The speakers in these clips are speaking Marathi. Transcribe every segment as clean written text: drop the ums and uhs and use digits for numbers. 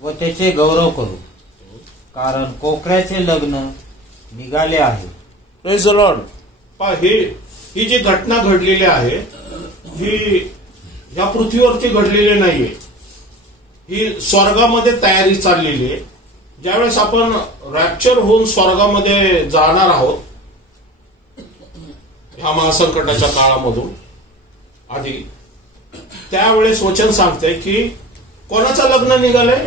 व त्याचे गौरव करू, कारण कोकऱ्याचे लग्न निघाले आहे. Praise the lord. ही जी घटना घडलेली आहे ही या पृथ्वीवरती घडलेली नाहीये, ही स्वर्गामध्ये तयारी चाललेली आहे. ज्यावेळेस आपण रॅप्चर होऊन स्वर्गामध्ये जाणार आहोत ह्या महासंकटाच्या काळामधून आधी, त्यावेळेस वचन सांगते की कोणाचं लग्न निघालंय?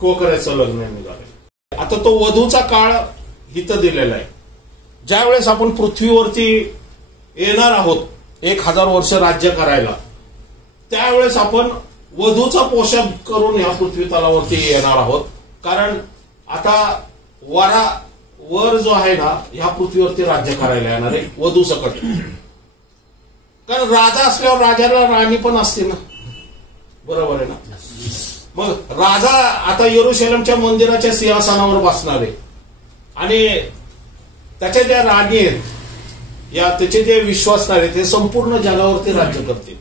कोकऱ्याचं लग्न निघालंय. आता तो वधूचा काळ इथं दिलेला आहे. ज्यावेळेस आपण पृथ्वीवरती येणार आहोत 1000 वर्ष राज्य करायला, त्यावेळेस आपण वधूचा पोशाख करून या पृथ्वी तलावरती येणार आहोत. कारण आता वर जो आहे ना ह्या पृथ्वीवरती राज्य करायला येणार आहे वधू सकट. कारण राजा असल्यावर राजाला राणी पण असते ना, बरोबर आहे ना. मग राजा आता यरुशलेमच्या मंदिराच्या सिंहासनावर बसणार आहे आणि त्याच्या ज्या राणी आहेत या त्याचे जे विश्वासणारे आहेत ते संपूर्ण जगावरती राज्य करतील.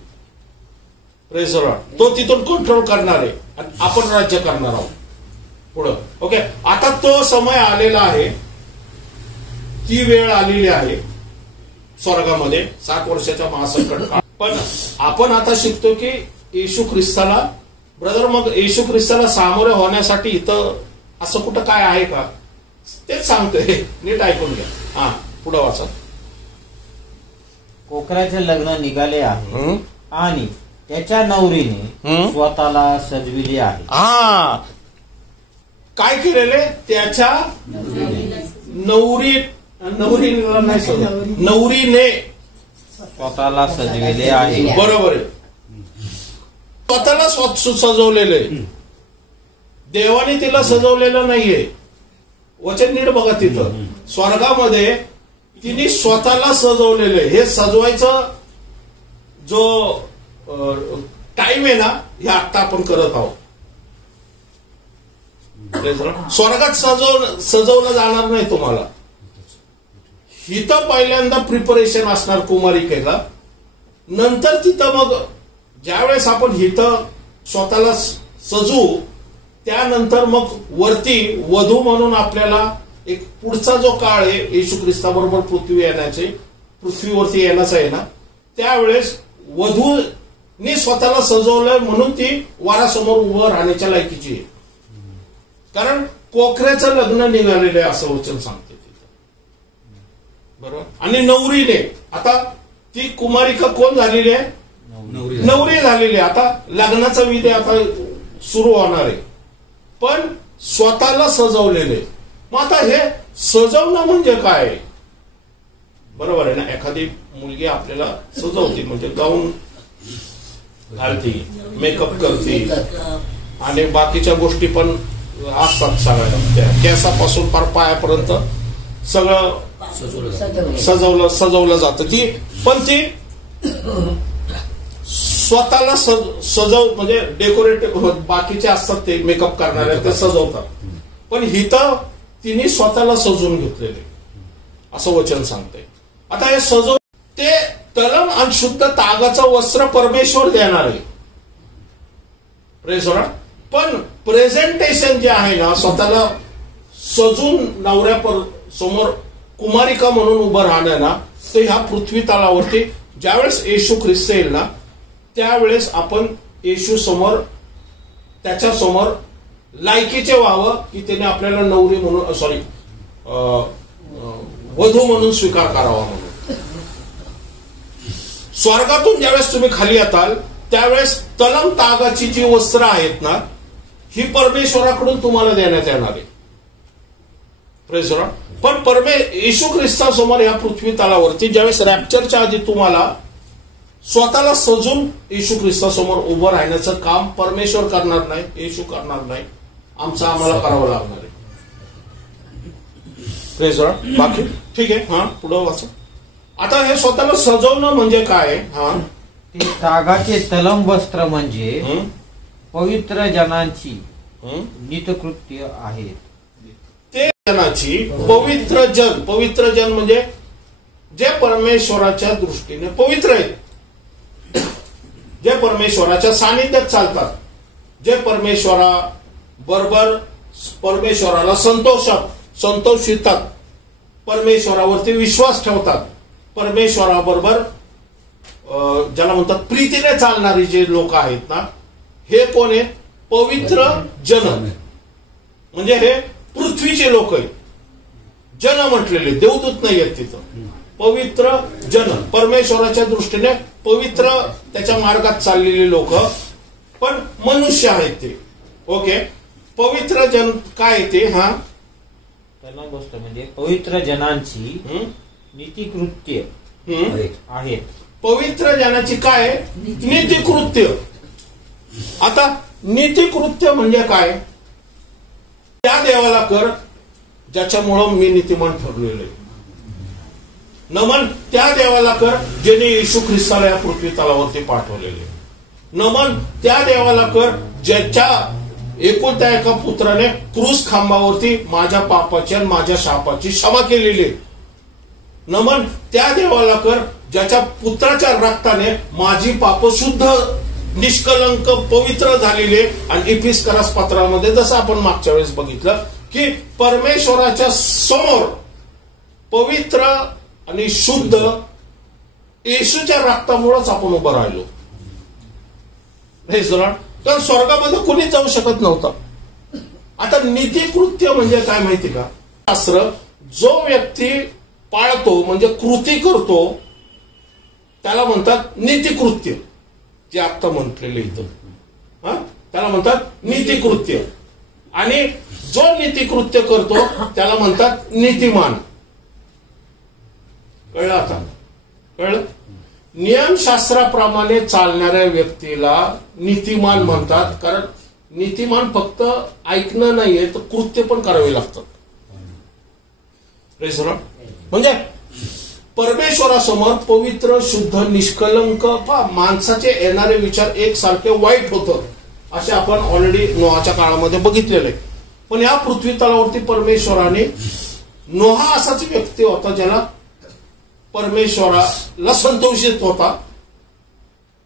Praise the Lord. तो तिथून कंट्रोल करणार आहे आणि आपण राज्य करणार आहोत पुढं. ओके, आता तो समय आलेला आहे, ती वेळ आलेली आहे स्वर्गामध्ये 7 वर्षाच्या महासंकट काळ. पण आपण आता शिकतो की येशू ख्रिस्ताला, ब्रदर, मग येशू ख्रिस्ताला सामोरे होण्यासाठी इथं असं कुठं काय आहे का? तेच सांगतोय, नीट ऐकून घ्या. हा, पुढे वाचा. कोकऱ्याचे लग्न निघाले आहे आणि त्याच्या नवरीने स्वतःला सजविले आहे. हा, काय केलेले? त्याच्या नवरीने स्वतःला सजविले आहे. बरोबर आहे. स्वतःला सजवलेलं आहे. देवाने तिला सजवलेलं नाहीये. वचन नीट बघा, तिथं स्वर्गामध्ये तिने स्वतःला सजवलेलं आहे. हे सजवायचं जो टाइम आहे ना, हे आता आपण करत आहोत. स्वर्गात सजवलं जाणार नाही तुम्हाला. इथं पहिल्यांदा प्रिपरेशन असणार कुमारिकेला, नंतर तिथं मग ज्यावेळेस आपण इथं स्वतःला सजवू त्यानंतर मग वरती वधू म्हणून आपल्याला एक पुढचा जो काळ आहे येशू ख्रिस्ताबरोबर पृथ्वीवरती येण्याचा आहे ना, त्यावेळेस वधूने स्वतःला सजवलंय म्हणून ती वारासमोर उभं राहण्याच्या लायकीची आहे. कारण कोकऱ्याचं लग्न निघालेलं आहे असं वचन सांगते तिथं, बरोबर. आणि नवरीने, आता ती कुमारिका कोण झालेली आहे? नवरी झालेली आहे. आता लग्नाचा विधी आता सुरू होणार आहे, पण स्वतःला सजवलेले. मग आता हे सजवणं म्हणजे काय? बरोबर आहे ना. एखादी मुलगी आपल्याला सजवते म्हणजे गाऊन घालते, मेकअप करते आणि बाकीच्या गोष्टी पण असतात सगळ्या. केसापासून पार पायापर्यंत सगळं सजवलं जातं. ती पण ती स्वतःला सजव म्हणजे डेकोरेटिव्ह बाकीचे असतात ते मेकअप करणारे ते सजवतात, पण हिथं तिने स्वतःला सजवून घेतलेले असं वचन सांगते. आता हे सजव ते तलम आणि शुद्ध तागाचं वस्त्र परमेश्वर देणार आहे. Praise the Lord. पण प्रेझेंटेशन जे आहे ना, स्वतःला सजून नवऱ्या समोर कुमारिका म्हणून उभं राहणं ना, तर ह्या पृथ्वी तलावरती ज्यावेळेस येशू ख्रिस्त येईल ना, त्यावेळेस आपण येशू समोर, त्याच्या समोर लायकीचे व्हावं की त्याने आपल्याला नवरी म्हणून वधू म्हणून स्वीकार करावा म्हणून. स्वर्गातून ज्यावेळेस तुम्ही खाली येताल त्यावेळेस तलम तागाची जी वस्त्र आहेत ना, ही परमेश्वराकडून तुम्हाला देण्यात येणार आहे. Praise the Lord. पण येशू ख्रिस्तासमोर या पृथ्वी तलावरती ज्यावेळेस रॅप्चरच्या आधी तुम्हाला स्वतःला सजून येशू ख्रिस्तासमोर उभं राहण्याचं काम परमेश्वर करणार नाही, येशू करणार नाही, आम्हाला करावं लागणार आहे. Praise the Lord. बाकी ठीक आहे. हा, पुढं वाचा. आता हे स्वतःला सजवणं म्हणजे काय? हा, ते तागाचे तलम वस्त्र म्हणजे पवित्र जनांची नित्यकृत्य आहेत. ते जनाची पवित्र जन म्हणजे जे परमेश्वराच्या दृष्टीने पवित्र आहेत, जे परमेश्वराच्या सानिध्यात चालतात, जे परमेश्वरा बरोबर परमेश्वराला संतोषितात, परमेश्वरावरती विश्वास ठेवतात, परमेश्वराबरोबर ज्याला म्हणतात प्रीतीने चालणारी जे लोक आहेत ना, हे कोण आहेत? पवित्र जन. म्हणजे हे पृथ्वीचे लोक आहेत. जन म्हटलेले, देवदूत नाही आहेत तिथं. पवित्र जन, परमेश्वराच्या दृष्टीने पवित्र त्याच्या मार्गात चाललेले लोक, पण मनुष्य आहेत ते. ओके, पवित्र जन काय ते? हा, पहिला गोष्ट म्हणजे पवित्र जनांची नीतिकृत्य आहेत. पवित्र जनाची काय? नीतिकृत्य. आता नीतिकृत्य म्हणजे काय? त्या देवाला कर ज्याच्यामुळं मी नीतिमान ठरलेलो आहे. नमन त्या देवाला कर ज्याने येशू ख्रिस्ताला या पृथ्वी तलावरती पाठवलेले. नमन त्या देवाला कर ज्याच्या एकुलत्या एका पुत्राने क्रूस खांबावरती माझ्या पापाची आणि माझ्या शापाची क्षमा केलेली. नमन त्या देवाला कर ज्याच्या पुत्राच्या रक्ताने माझी पाप शुद्ध, निष्कलंक, पवित्र झालेले. आणि इफिसकरास पत्रामध्ये जसं आपण मागच्या वेळेस बघितलं की परमेश्वराच्या समोर पवित्र आणि शुद्ध येशूच्या रक्तामुळेच आपण उभं राहिलो. तर स्वर्गामध्ये कोणी जाऊ शकत नव्हतं. आता नीतिकृत्य म्हणजे काय माहिती का? शास्त्र जो व्यक्ती पाळतो म्हणजे कृती करतो त्याला म्हणतात नीतिकृत्य. जे आता म्हटलेलं इथं त्याला म्हणतात नीतिकृत्य. आणि जो नीतिकृत्य करतो त्याला म्हणतात नीतिमान. कळलं? आता कळलं? नियमशास्त्राप्रमाणे चालणाऱ्या व्यक्तीला नीतिमान म्हणतात. कारण नीतिमान फक्त ऐकणं नाहीये तर कृत्य पण करावे लागतात. म्हणजे परमेश्वरासमोर पवित्र, शुद्ध, निष्कलंक, माणसाचे येणारे विचार एकसारखे वाईट होतं असे आपण ऑलरेडी नोहाच्या काळामध्ये बघितलेले. पण या पृथ्वी तलावरती परमेश्वराने, नोहा असाच व्यक्ती होता ज्याला परमेश्वराला संतोषित होता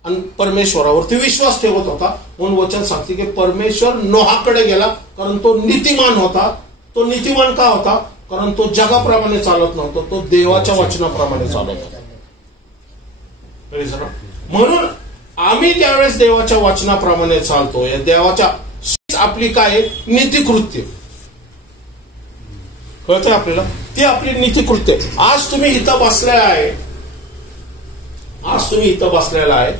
आणि परमेश्वरावरती विश्वास ठेवत होता. म्हणून वचन सांगते की परमेश्वर नोहाकडे गेला कारण तो नीतिमान होता. तो नीतिमान का होता? कारण तो जगाप्रमाणे चालत नव्हता, तो देवाच्या वचनाप्रमाणे चालत होता. म्हणून आम्ही ज्यावेळेस देवाच्या वचनाप्रमाणे चालतो, या देवाच्या आपली काय नीतिकृत्य कळतंय आपल्याला? ती आपली नीतिकृत्य. आज तुम्ही इथं बसलेला आहे,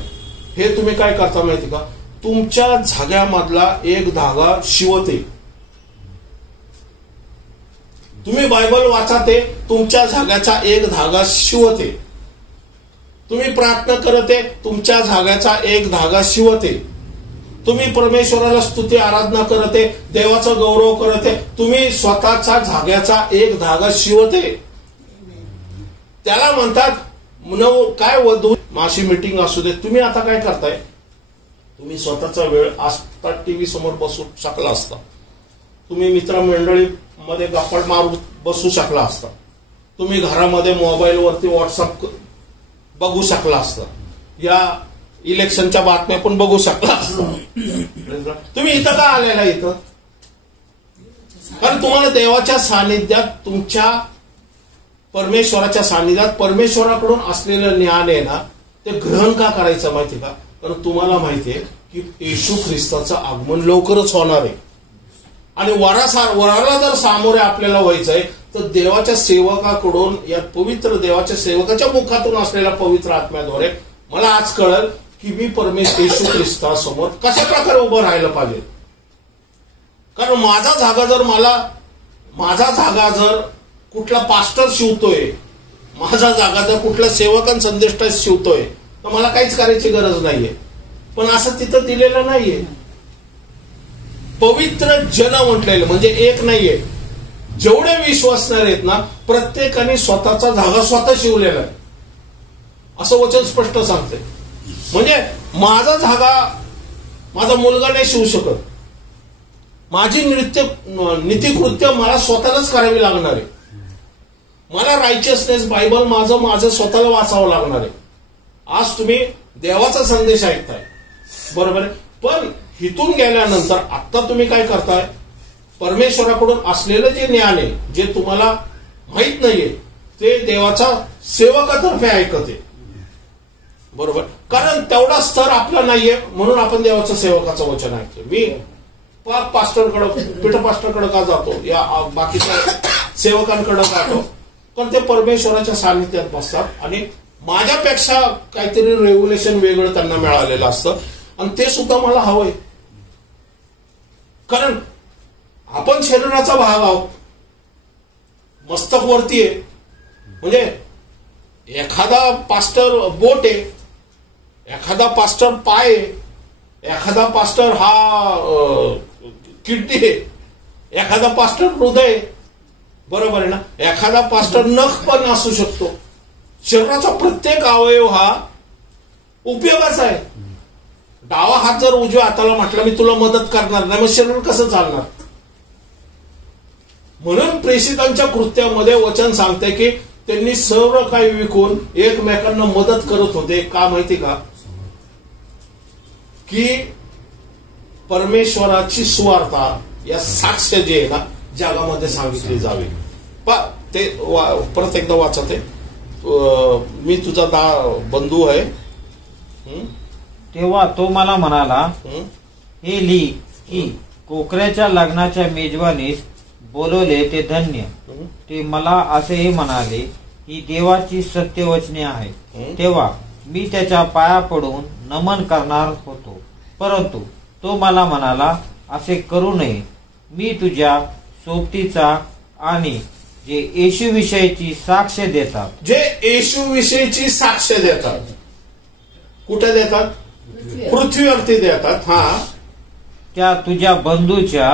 हे तुम्ही काय करता माहिती का? तुमच्या धाग्यामधला एक धागा शिवते. तुम्ही बायबल वाचाते, तुमच्या धाग्याचा एक धागा शिवते. तुम्ही प्रार्थना करते, तुमच्या धाग्याचा एक धागा शिवते. तुम्ही परमेश्वराला स्तुती आराधना करते, देवाचा गौरव करते, तुम्ही स्वतःचा धाग्याचा एक धागा शिवते. त्याला म्हणतात काय वधू माशी मीटिंग असू दे. तुम्ही आता काय करताय? तुम्ही स्वतःचा वेळ आता टीव्ही समोर बसू शकला असता, तुम्ही मित्रमंडळी मध्ये गप्पा मारून बसू शकला असता, तुम्ही घरामध्ये मोबाईलवरती व्हॉट्सअप बघू शकला असता, या इलेक्शनच्या बातम्या पण बघू शकला असता. तुम्ही इथं का आलेला? इथं कारण तुम्हाला देवाच्या सानिध्यात, तुमच्या परमेश्वराच्या सानिध्यात परमेश्वराकडून असलेलं ज्ञान आहे ना, ते ग्रहण का करायचं माहिती का? कारण तुम्हाला माहितीये की येशू ख्रिस्ताचं आगमन लवकरच होणार आहे. आणि वराला जर सामोरे आपल्याला व्हायचंय तर देवाच्या सेवकाकडून, या पवित्र देवाच्या सेवकाच्या मुखातून असलेल्या पवित्र आत्म्याद्वारे मला आज कळलं की मी येशू ख्रिस्तासमोर कशा प्रकारे उभं राहायला पाहिजे. कारण माझा जागा जर कुठला पास्टर शिवतोय, माझा जागा जर कुठला सेवकां संदेष्ट शिवतोय तर मला काहीच करायची गरज नाहीये. पण असं तिथं दिलेलं नाहीये. पवित्र जन म्हटलेलं म्हणजे एक नाहीये, जेवढे विश्वासणारे आहेत ना प्रत्येकाने स्वतःचा धागा स्वतः शिवलेला आहे असं वचन स्पष्ट सांगते. म्हणजे माझा धागा माझा मुलगा नाही शिवू शकत. माझी नीतिकृत्य मला स्वतःलाच करावी लागणार आहे. मला रायचियसनेस बायबल माझं स्वतःला वाचावं लागणार आहे. आज तुम्ही देवाचा संदेश ऐकताय, बरोबर आहे, पण हिथून गेल्यानंतर आता तुम्ही काय करताय, परमेश्वराकडून असलेलं जे ज्ञान आहे, जे तुम्हाला माहित नाहीये, ते देवाचा सेवकातर्फे ऐकते. बरोबर, कारण तेवढा स्तर आपला नाहीये म्हणून आपण देवाचं सेवकाचं वचन ऐकतो. मी पास्टरकडं, पीठ पास्टरकडे का जातो, या बाकीच्या सेवकांकडे जातो, पण ते परमेश्वराच्या सानिध्यात बसतात आणि माझ्यापेक्षा काहीतरी रेग्युलेशन वेगळं त्यांना मिळालेलं असतं आणि ते सुद्धा मला हवंय. कारण आपण शरीराचा भाग आहोत, मस्तक वरती आहे. म्हणजे एखादा पास्टर बोट आहे, एखादा पास्टर पाय आहे, एखादा पास्टर हा किडनी आहे, एखादा पास्टर हृदय, बरोबर आहे ना, एखादा पास्टर नख पण असू शकतो. शरीराचा प्रत्येक अवयव हा उपयोगाचा आहे. डावा हात जर उजव्या हाताला म्हटला मी तुला मदत करणार नाही, मग शरीर कसं चालणार. म्हणून प्रेषितांच्या कृत्यामध्ये वचन सांगते की त्यांनी सर्व काही विकून एकमेकांना मदत करत होते. का माहिती का, की परमेश्वराची सुवार्ता या साक्ष जे आहे ना जगामध्ये सांगितली जावी. ते परत एकदा वाचत आहे, मी तुझा बंधू आहे. तेव्हा तो मला म्हणाला, हे लिही की कोकऱ्याच्या लग्नाच्या मेजवानीस बोलवले ते धन्य. ते मला असेही म्हणाले ही देवाची सत्यवचने आहे. तेव्हा मी त्याच्या पाया पडून नमन करणार होतो, परंतु तो मला म्हणाला, असे करू नये. मी तुझ्या सोबतीचा आणि जे येशूविषयीची साक्ष देतात, जे येशूविषयीची साक्ष देतात, कुठे देतात, पृथ्वीवरती देतात. हा, त्या तुझ्या बंधूच्या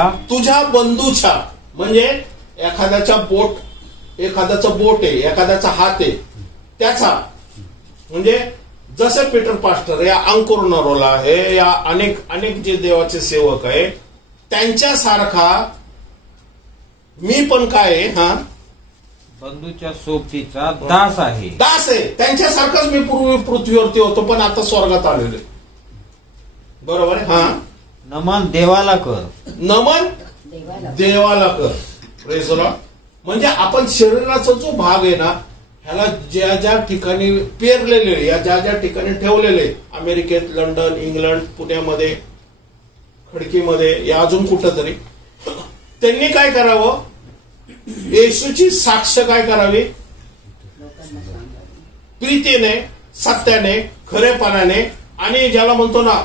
म्हणजे एखाद्याचं बोट आहे, एखाद्याचा हात आहे, त्याचा म्हणजे जसे पीटर पास्टर या अंकुर नरोला आहे, या अनेक जे देवाचे सेवक आहे, त्यांच्यासारखा मी पण काय आहे, हा बंधूच्या सोबतीचा दास आहे. त्यांच्यासारखाच मी पूर्वी पृथ्वीवरती होतो पण आता स्वर्गात आलेलो. बरोबर आहे. हा, नमन देवाला कर, नमन देवाला कर. Praise the Lord. म्हणजे आपण शरीराचा जो भाग आहे ना, ह्याला ज्या ज्या ठिकाणी पेरलेले, या ज्या ज्या ठिकाणी ठेवलेले, अमेरिकेत, लंडन, इंग्लंड, पुण्यामध्ये, खडकीमध्ये, या अजून कुठंतरी, त्यांनी काय करावं, येशूची साक्ष काय करावी, प्रीतीने, सत्याने, खरेपणाने, आणि ज्याला म्हणतो ना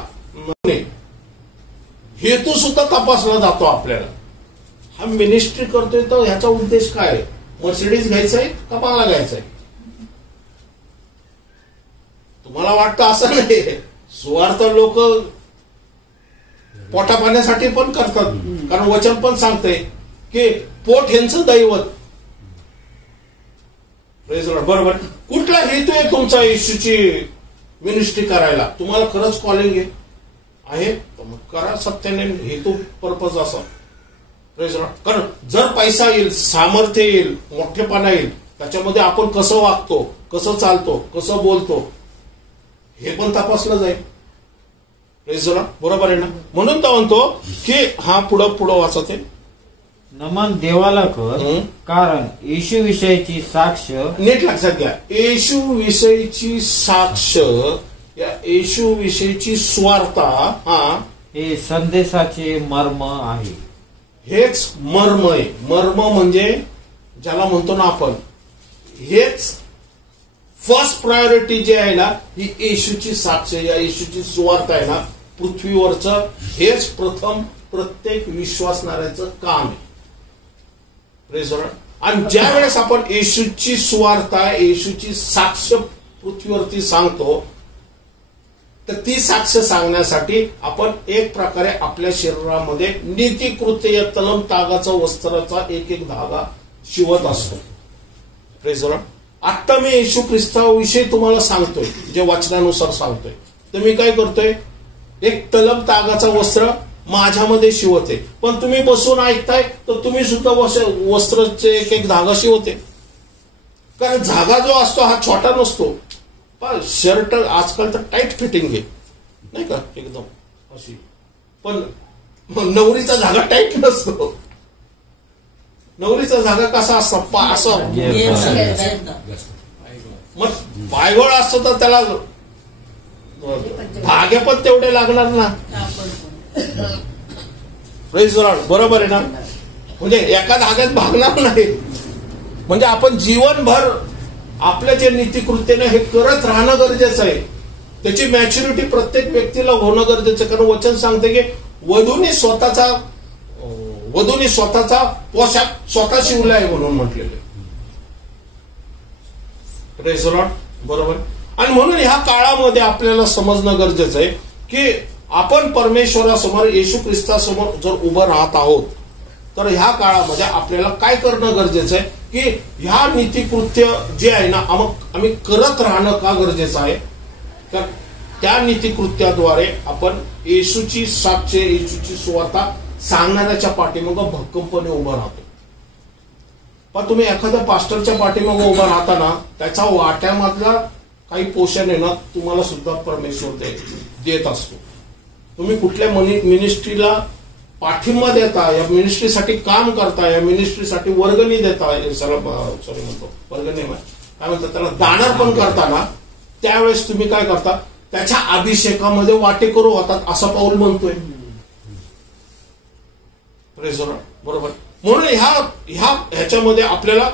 हेतू सुद्धा तपासला जातो आपल्याला. हा मिनिस्ट्री करतोय तर ह्याचा उद्देश काय आहे, मर्सिडीज घ्यायचंय का बांगला घ्यायचंय. तुम्हाला वाटतं असं नाही, सुवार्थ लोक पोटा पाण्यासाठी पण करतात. कारण वचन पण सांगते की पोट ह्यांचं दैवत. बरोबर. कुठला हेतू आहे तुमचा येशूची मिनिस्ट्री करायला, तुम्हाला खरंच कॉलिंग आहे तर मग करा सत्याने, हेतू पर्पज असा. कारण जर पैसा येईल, सामर्थ्य येईल, मोठेपणा येईल, त्याच्यामध्ये आपण कसं वागतो, कसं चालतो, कसं बोलतो, हे पण तपासलं जाईल. बरोबर आहे ना. म्हणून तो म्हणतो की हा पुढं वाचत आहे, नमन देवाला कर, कारण येशू विषयीची साक्ष, नीट लक्षात घ्या, येशू विषयीची साक्ष, या येशू विषयीची स्वार्था, हा हे संदेशाचे मर्म आहे. हेच मर्म आहे. मर्म म्हणजे ज्याला म्हणतो ना आपण, हेच फर्स्ट प्रायोरिटी जे आहे ना, ही येशूची साक्ष, या येशूची सुवार्ता आहे ना, पृथ्वीवरचं हेच प्रथम प्रत्येक विश्वासणाऱ्याचं काम आहे. आणि ज्या वेळेस आपण येशूची सुवार्ता, येशूची साक्ष पृथ्वीवरती सांगतो, तर ती साक्ष सांगण्यासाठी आपण एक प्रकारे आपल्या शरीरामध्ये नीतिकृत्य या तलम तागाचा वस्त्राचा एक धागा शिवत असतो. Praise the Lord. आता मी येशू ख्रिस्ताविषयी तुम्हाला सांगतोय, जे वचनानुसार सांगतोय, तर मी काय करतोय, एक तलम तागाचा वस्त्र माझ्यामध्ये शिवते. पण तुम्ही बसून ऐकताय तर तुम्ही सुद्धा वस्त्राचे एक धागा शिवते. कारण धागा जो असतो हा छोटा नसतो. पण शर्ट आजकाल तर टाईट फिटिंग आहे, नाही का, एकदम अशी. पण नवरीचा धागा टाईट नसतो. नवरीचा धागा कसा असतो, असं मग पायगोळ असतो तर त्याला धागे पण तेवढे लागणार ना. बरोबर आहे ना. म्हणजे एका धाग्यात भागणार नाही. म्हणजे आपण जीवनभर आपल्या जे नीतिकृत्यने हे करत राहणं गरजेचं आहे. त्याची मॅच्युरिटी प्रत्येक व्यक्तीला होणं गरजेचं आहे. कारण वचन सांगते की वधूने स्वतःचा पोशाख स्वतः शिवला आहे म्हणून म्हटलेलं. बरोबर. आणि म्हणून ह्या काळामध्ये आपल्याला समजणं गरजेचं आहे की आपण परमेश्वरासमोर, येशू ख्रिस्तासमोर जर उभं राहत आहोत तर ह्या काळामध्ये आपल्याला काय करणं गरजेचं आहे की ह्या नीतिकृत्य जे आहे ना आम्ही करत राहणं का गरजेचं आहे. तर त्या नीतिकृत्याद्वारे आपण येशूची साक्ष, येशूची सुवार्ता सांगणाऱ्याच्या पाठीमागं भक्कमपणे उभं राहतो. पण तुम्ही एखाद्या पास्टरच्या पाठीमागं उभं राहताना त्याच्या वाट्यामधला काही पोषण आहे ना तुम्हाला सुद्धा परमेश्वर देत असतो. तुम्ही कुठल्या मिनिस्ट्रीला पाठिंबा देता, या मिनिस्ट्रीसाठी काम करता, या मिनिस्ट्रीसाठी वर्गणी देता, वर्गणी काय म्हणतात त्याला, दानार पण करताना त्यावेळेस तुम्ही काय करता, त्याच्या अभिषेकामध्ये वाटेकरू होतात असं पाऊल म्हणतोय. बरोबर. म्हणून ह्याच्यामध्ये आपल्याला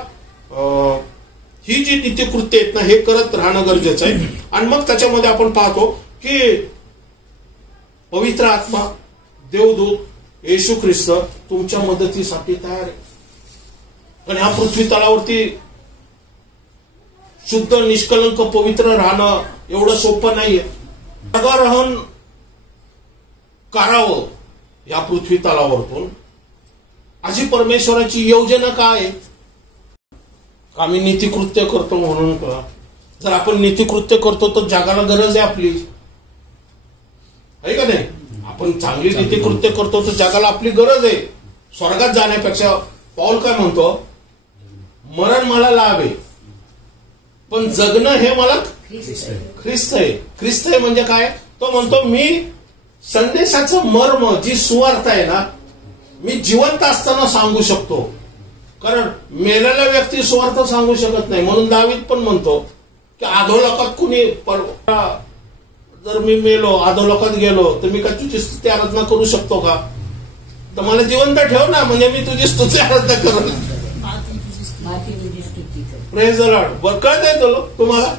ही जी नीतिकृत्य आहेत ना हे करत राहणं गरजेचं आहे. आणि मग त्याच्यामध्ये आपण पाहतो की पवित्र आत्मा, देवदूत, येशू ख्रिस्त तुमच्या मदतीसाठी तयार आहे. पण ह्या पृथ्वी तलावरती शुद्ध, निष्कलंक, पवित्र राहणं एवढं सोपं नाहीये. जगरहन करावं या पृथ्वी तलावरतून अशी परमेश्वराची योजना काय आहे. आम्ही नीतिकृत्य करतो म्हणून का. जर आपण नीतिकृत्य करतो तर जगाला गरज आहे आपली, आहे का नाही. आपण चांगली नीतिकृत्य करतो तर जगाला आपली गरज आहे. स्वर्गात जाण्यापेक्षा पाऊल काय म्हणतो, मरण मला लाभ आहे पण जगणं हे मला ख्रिस्त आहे. ख्रिस्त आहे म्हणजे काय, तो म्हणतो मी संदेशाचं मर्म, जी सुवार्ता आहे ना मी जिवंत असताना सांगू शकतो. कारण मेलेला व्यक्ती सुवार्थ सांगू शकत नाही. म्हणून दावीद पण म्हणतो की अधोलोकात कुणी, जर मी मेलो, अधोलोकात गेलो तर मी काय तुझी स्तुती आराधना करू शकतो का. तर मला जिवंत ठेव ना, म्हणजे मी तुझी स्तुती आराधना करू. Praise the Lord. बरं कळतंय तुम्हाला.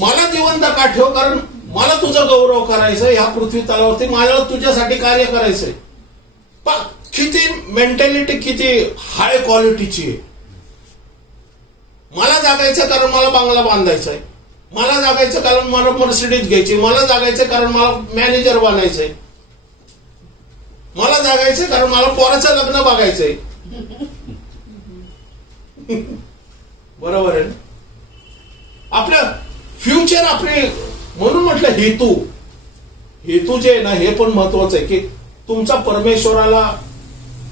मला जिवंत का ठेव, कारण मला तुझा गौरव करायचं, ह्या पृथ्वी तलावरती मला तुझ्यासाठी कार्य करायचंय. पण किती मेंटॅलिटी किती हाय क्वालिटीची आहे. मला जागायचं कारण मला बंगला बांधायचा आहे, मला जागायचं कारण मला मर्सिडीज घ्यायची, मला जागायचं कारण मला मॅनेजर बनायचंय, मला जागायचं कारण मला पोराचं लग्न बघायचंय. बरोबर आहे. आपलं फ्युचर आपले, म्हणून म्हटलं हेतू जे आहे ना हे पण महत्वाचं आहे की तुमचा परमेश्वराला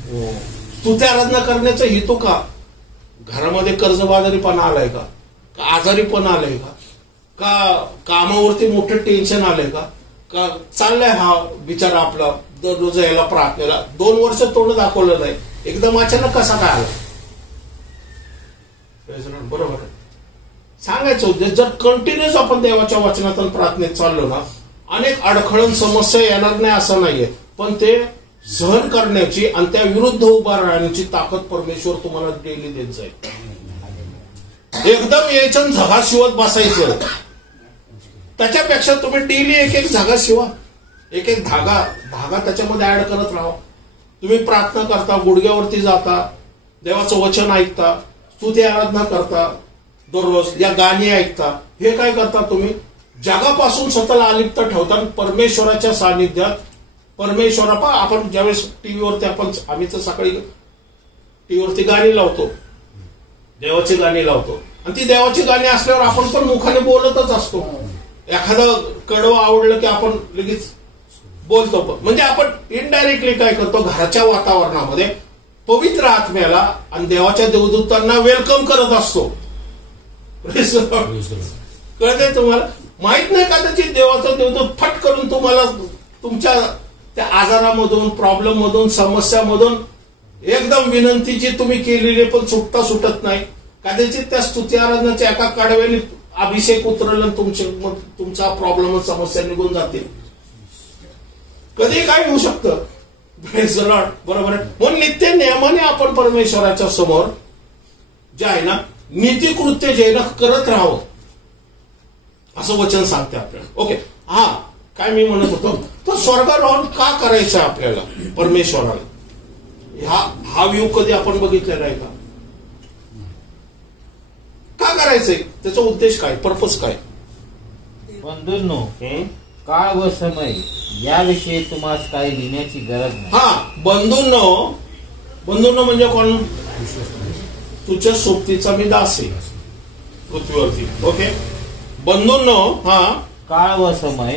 स्तुती आराधना करण्याचा हेतू का. घरामध्ये कर्जबाजारीपणा आलाय का, आजारीपणा आलाय का, कामावरती मोठं टेन्शन आलंय का चाललंय हा बिचारा आपला दररोज यायला प्रार्थनेला 2 वर्ष तोंड दाखवलं नाही, एकदम अचानक कसा काय आला. बरोबर आहे. सांगायचं होतं जर कंटिन्युअस आपण देवाच्या वचनातून प्रार्थनेत चाललो ना अनेक अडखळण समस्या येणार नाही असं नाहीये, पण ते सहन करण्याची आणि त्या विरुद्ध उभा राहण्याची ताकद परमेश्वर तुम्हाला डेली देत जाईल. एकदम यायचं झगा शिवत बसायचं, त्याच्यापेक्षा तुम्ही डेली एक झगा शिवा, एक धागा त्याच्यामध्ये ऍड करत राहा. तुम्ही प्रार्थना करता, गुडघ्यावरती जाता, देवाचं वचन ऐकता, स्तुती आराधना करता, दररोज या गाणी ऐकता. हे काय करता तुम्ही जगापासून स्वतःला अलिप्त ठेवता. परमेश्वराच्या सानिध्यात परमेश्वरा आपण ज्यावेळेस टीव्हीवरती आम्ही तर सकाळी टीव्हीवरती गाणी लावतो, देवाची गाणी लावतो, आणि ती देवाची गाणी असल्यावर आपण पण मुखाने बोलतच असतो. एखादं कडवं आवडलं की आपण लगेच बोलतो. म्हणजे आपण इनडायरेक्टली काय करतो, घराच्या वातावरणामध्ये पवित्र आत्म्याला आणि देवाच्या देवदूतांना वेलकम करत असतो. कळतंय तुम्हाला. माहित नाही कदाचित देवाचा देवदूत फट करून तुम्हाला तुमच्या त्या आजारामधून, प्रॉब्लेम मधून, समस्यामधून एकदम विनंतीची तुम्ही केलेली पण सुटता सुटत नाही. कदाचित त्या स्तुती आराधनाच्या एका कडव्याने अभिषेक उतरला तुमचा प्रॉब्लेम, समस्या निघून जातील. कधी काय होऊ शकतं. बरोबर आहे. म्हणून नित्य नियमाने आपण परमेश्वराच्या समोर जे आहे ना नीतिकृत्य जे आहे ना करत राहावं असं वचन सांगते आपल्याला. ओके, हा काय मी म्हणत होतो, तर स्वर्गात राहून का करायचं आहे आपल्याला परमेश्वराला? हा व्ह्यू कधी आपण बघितलेला आहे का? का करायचंय? त्याचा उद्देश काय, पर्पज काय? बंधूंनो, काळ व समय याविषयी तुम्हाला काही लिहिण्याची गरज नाही. हा, बंधूंनो म्हणजे कोण? तुझ्या सोबतीचा मी दास आहे पृथ्वीवरती. ओके, बंधूंनो, हा काळ व समय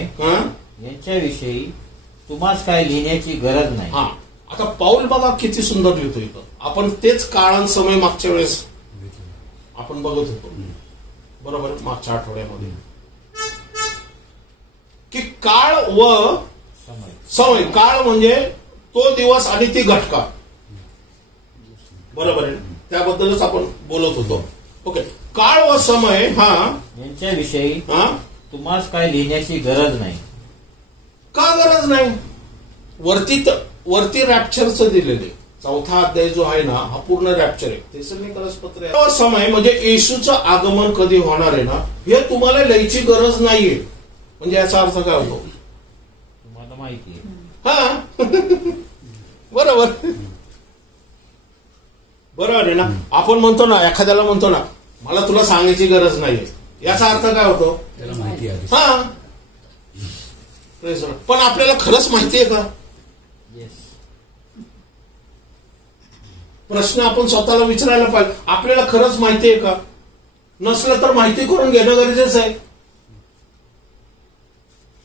यांच्याविषयी तुम्हाला काही लिहिण्याची गरज नाही. हा, आता पाऊल बघा किती सुंदर लिहितो इथं. आपण तेच काळ आणि समय मागच्या वेळेस आपण बघत होतो, बरोबर, मागच्या आठवड्यामध्ये, की काळ व समय. काळ म्हणजे तो दिवस आणि ती घटका, बरोबर आहे, त्याबद्दलच आपण बोलत होतो. ओके, काळ व समय हा यांच्याविषयी तुम्हाला काय लिहिण्याची गरज नाही. का गरज नाही? वरती रॅप्चरचं दिलेले 4था अध्याय जो आहे ना हा पूर्ण रॅप्चर आहे. तेसलोनिकन्स पत्र आहे. समय म्हणजे येशूचं आगमन कधी होणार आहे ना हे तुम्हाला लिहायची गरज नाहीये. म्हणजे याचा अर्थ काय होतो तुम्हाला माहिती आहे. हा बरोबर आहे ना. आपण म्हणतो ना, एखाद्याला म्हणतो ना मला तुला सांगायची गरज नाहीये, याचा अर्थ काय होतो? त्याला माहिती आहे. हा, पण आपल्याला खरंच माहिती आहे का? प्रश्न आपण स्वतःला विचारायला पाहिजे, आपल्याला खरंच माहिती आहे का? नसलं तर माहिती करून घेणं गरजेचं आहे.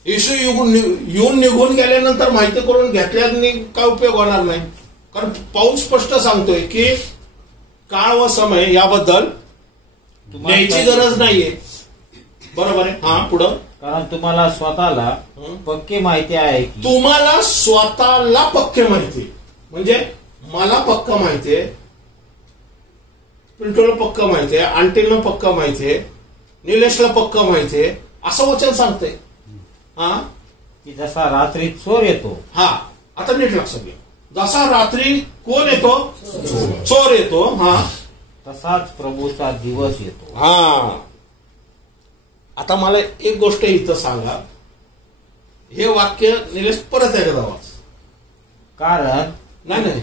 येशू येऊन निघून गेल्यानंतर माहिती करून घेतल्याने काय उपयोग होणार नाही. कारण पाऊल स्पष्ट सांगतोय की काळ व समय याबद्दल लिहायची गरज नाहीये. बरोबर आहे. हा, पुढं. कारण तुम्हाला स्वतःला पक्की माहिती आहे की तुम्हाला स्वतःला पक्के माहिती म्हणजे मला पक्का माहितीये, पिंटूला पक्का माहितीये, आंटीला पक्का माहितीये, निलेशला पक्का माहितीये, असं वचन सांगते. हा, की जसा रात्री चोर येतो. हा, आता नीट लक्षात घ्या. जसा रात्री कोण येतो? चोर येतो. हा, तसाच प्रभूचा दिवस येतो. हा, आता मला एक गोष्ट इथं सांगा, हे वाक्य निलेश परत एकदा वाच. कारण नाही,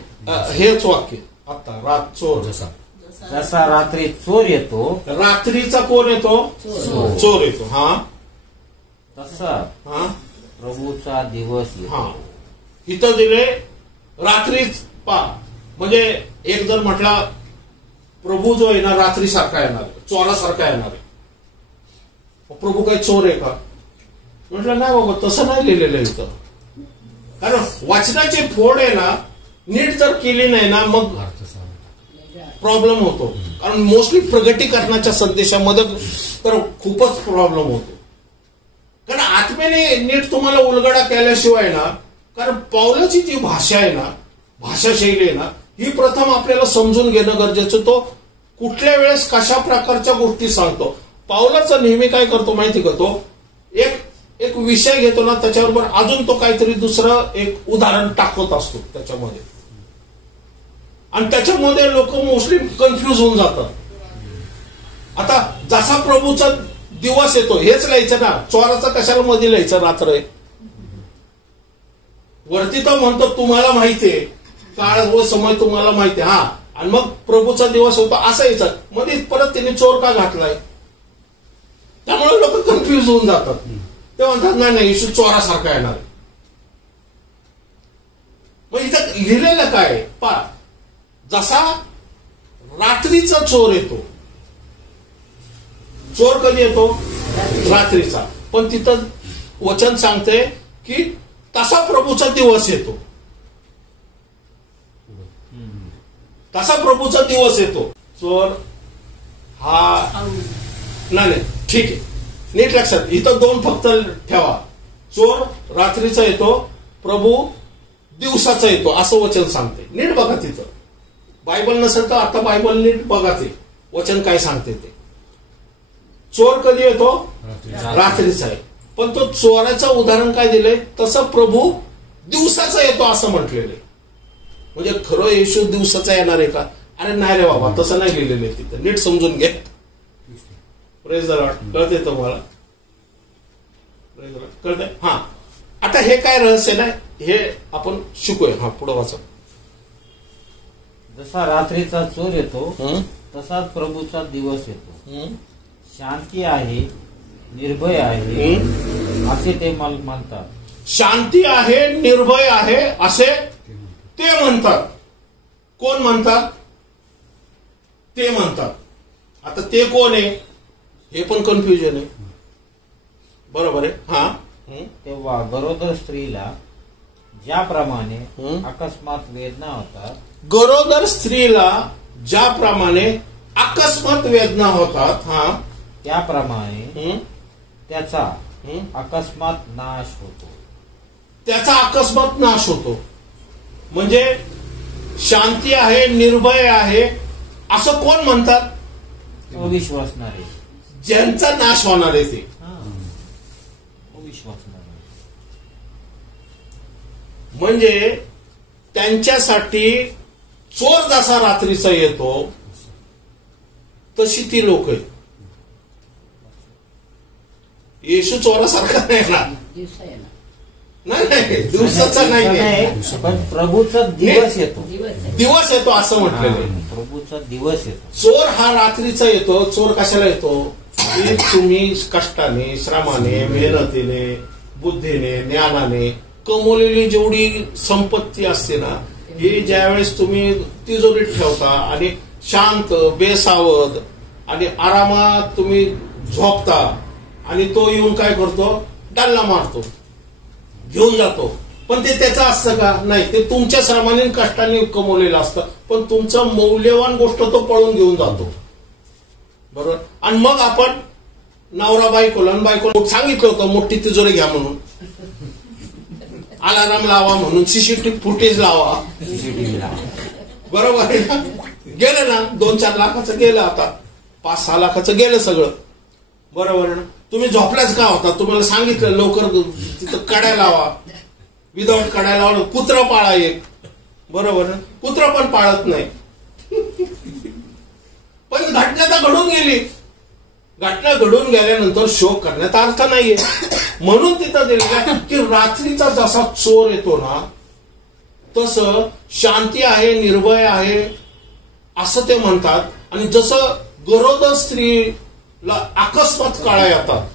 हेच वाक्य आता चोर. जसा रात्री चोर येतो. रात्रीचा कोण येतो? चोर येतो. हा, तसा हा प्रभूचा दिवस येतो. हा, इथं दिले रात्रीच पा म्हणजे एक जर म्हटला प्रभू जो आहे ना रात्री सारखा येणार आहे, चोरासारखा येणार आहे. प्रभू काही चोर आहे का? म्हटलं नाही बाबा, तसं नाही लिहिलेलं इथं. कारण वाचनाची फोड आहे ना नीट जर केली नाही ना मग प्रॉब्लेम होतो. कारण मोस्टली प्रगटीकरणाच्या संदेशामध्ये तर खूपच प्रॉब्लेम होतो. कारण आत्म्याने नीट तुम्हाला उलगडा केल्याशिवाय ना, कारण पौलाची जी भाषा आहे ना, भाषाशैली आहे ना, ही प्रथम आपल्याला समजून घेणं गरजेचं. तो कुठल्या वेळेस कशा प्रकारच्या गोष्टी सांगतो. पावलाचा नेहमी काय करतो माहिती का? तो एक विषय घेतो ना, त्याच्याबरोबर अजून तो काहीतरी दुसरं एक उदाहरण टाकत असतो त्याच्यामध्ये, आणि त्याच्यामध्ये लोक मोस्टली कन्फ्युज होऊन जातात. आता जसा प्रभूचा दिवस येतो हेच लिहायचं ना, चोराचा कशाला मध्ये लिहायचं रात्र आहे? वरती तर म्हणतो तुम्हाला माहितीये, काळ व समय तुम्हाला माहितीये. हा, आणि मग प्रभूचा दिवस होतो असं यायचं मध्ये परत त्याने चोर का घातलाय? त्यामुळे लोक कन्फ्युज होऊन जातात. ते म्हणतात नाही येशू चोरासारखा येणार. मग इथं लिहिलेलं काय पा, जसा रात्रीचा चोर येतो. चोर कधी येतो? रात्रीचा. पण तिथं वचन सांगते की तसा प्रभूचा दिवस येतो. तसा प्रभूचा दिवस येतो. चोर हा नाही, ठीक आहे, नीट लक्षात. इथं दोन फक्त ठेवा, चोर रात्रीचा येतो, प्रभू दिवसाचा येतो असं वचन सांगते. नीट बघा तिथं. बायबल नसेल तर आता बायबल नीट बघा, ते वचन काय सांगते ते. चोर कधी येतो? रात्रीचा आहे. पण तो चोराचं उदाहरण काय दिलंय? तसं प्रभू दिवसाचा येतो असं म्हटलेलं आहे. म्हणजे खरं येशू दिवसाचा येणार आहे का? अरे नाही रे बाबा, तसं नाही लिहिलेलं आहे तिथं. नीट समजून घे. Praise the Lord. कळते तुम्हाला? Praise the Lord. कळतंय? हा. आता हे काय रहस्य नाही, हे आपण शिकूया. हा, पुढे वाचा. जसा रात्रीचा चोर येतो तसाच प्रभूचा दिवस येतो. शांती आहे, निर्भय आहे असे ते म्हणतात. शांती आहे, निर्भय आहे असे ते म्हणतात. कोण म्हणतात? ते म्हणतात. आता ते कोण आहे हे पण कन्फ्युजन आहे. बरोबर आहे. हा. तेव्हा गरोदर स्त्रीला ज्याप्रमाणे अकस्मात वेदना होतात, गरोदर स्त्रीला ज्याप्रमाणे अकस्मात वेदना होतात, हा, त्याप्रमाणे त्याचा अकस्मात नाश होतो. त्याचा अकस्मात नाश होतो. म्हणजे शांती आहे, निर्भय आहे असं कोण म्हणतात? अविश्वासणारे, ज्यांचा नाश होणार आहे ते. अविश्वासणारे म्हणजे त्यांच्यासाठी चोर जसा रात्रीचा येतो तशी ती लोक आहेत. येशू चोरासारखा नाही ना. नाही, दिवसाचा नाही, पण प्रभूचा दिवस येतो. दिवस येतो असं म्हटलेलं आहे. प्रभूचा दिवस येतो. चोर हा रात्रीचा येतो. चोर कशाला येतो? की तुम्ही कष्टाने, श्रमाने, मेहनतीने, बुद्धीने, ज्ञानाने कमवलेली जेवढी संपत्ती असते ना, ही ज्यावेळेस तुम्ही तिजोरीत ठेवता आणि शांत, बेसावध आणि आरामात तुम्ही झोपता आणि तो येऊन काय करतो? डल्ला मारतो, घेऊन जातो. पण ते त्याचं असतं का? नाही. ते तुमच्या श्रमाने, कष्टाने कमवलेलं असतं. पण तुमचं मौल्यवान गोष्ट तो पळून घेऊन जातो. बरोबर. आणि मग आपण नवरा बायकोला सांगितलं होतं मोठी तिजोरी घ्या म्हणून, अलाराम लावा म्हणून, सीसीटीव्ही फुटेज लावा. बरोबर आहे ना? गेलं ना, 2-4 लाखाचं गेलं, आता 5-6 लाखाचं गेलं सगळं. बरोबर आहे ना? तुम्ही झोपल्याच का होता? तुम्हाला सांगितलं लवकर तिथं कड्या लावा. विदाऊट कड्या लावा. कुत्र पाळा एक. बरोबर ना? कुत्र पण पाळत नाही. पण घटना तर घडून गेली. घटना घडून गेल्यानंतर शोक करण्यात अर्थ नाहीये. म्हणून तिथं दिलेलं की रात्रीचा जसा चोर येतो ना, तसं शांती आहे, निर्भय आहे असं ते म्हणतात. आणि जसं गरोदर स्त्रीला अकस्मात काळा येतात,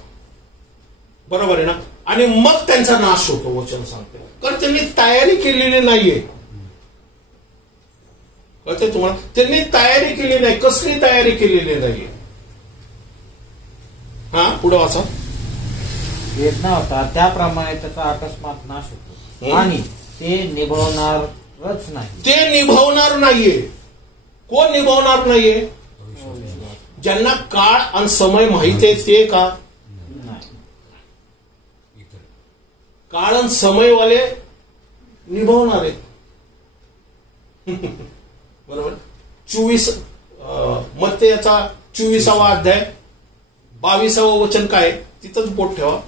बरोबर आहे ना, आणि मग त्यांचा नाश होतो वचन सांगते. कारण त्यांनी तयारी केलेली नाहीये. कळते तुम्हाला? त्यांनी तयारी केली नाही. कसली तयारी केलेली नाहीये. हा, पुढे वाचा. वेदना होता त्याप्रमाणे त्याचा अकस्मात नाश होतो आणि ते निभवणारच नाही. ते निभवणार नाहीये. कोण निभवणार नाहीये? ज्यांना काळ आणि समय माहिती आहे ते का? काळ आणि समयवाले निभवणार आहेत. बरोबर. 24 मत्तेचा 24वा अध्याय 22वा वचन काय? तिथंच बोट ठेवा.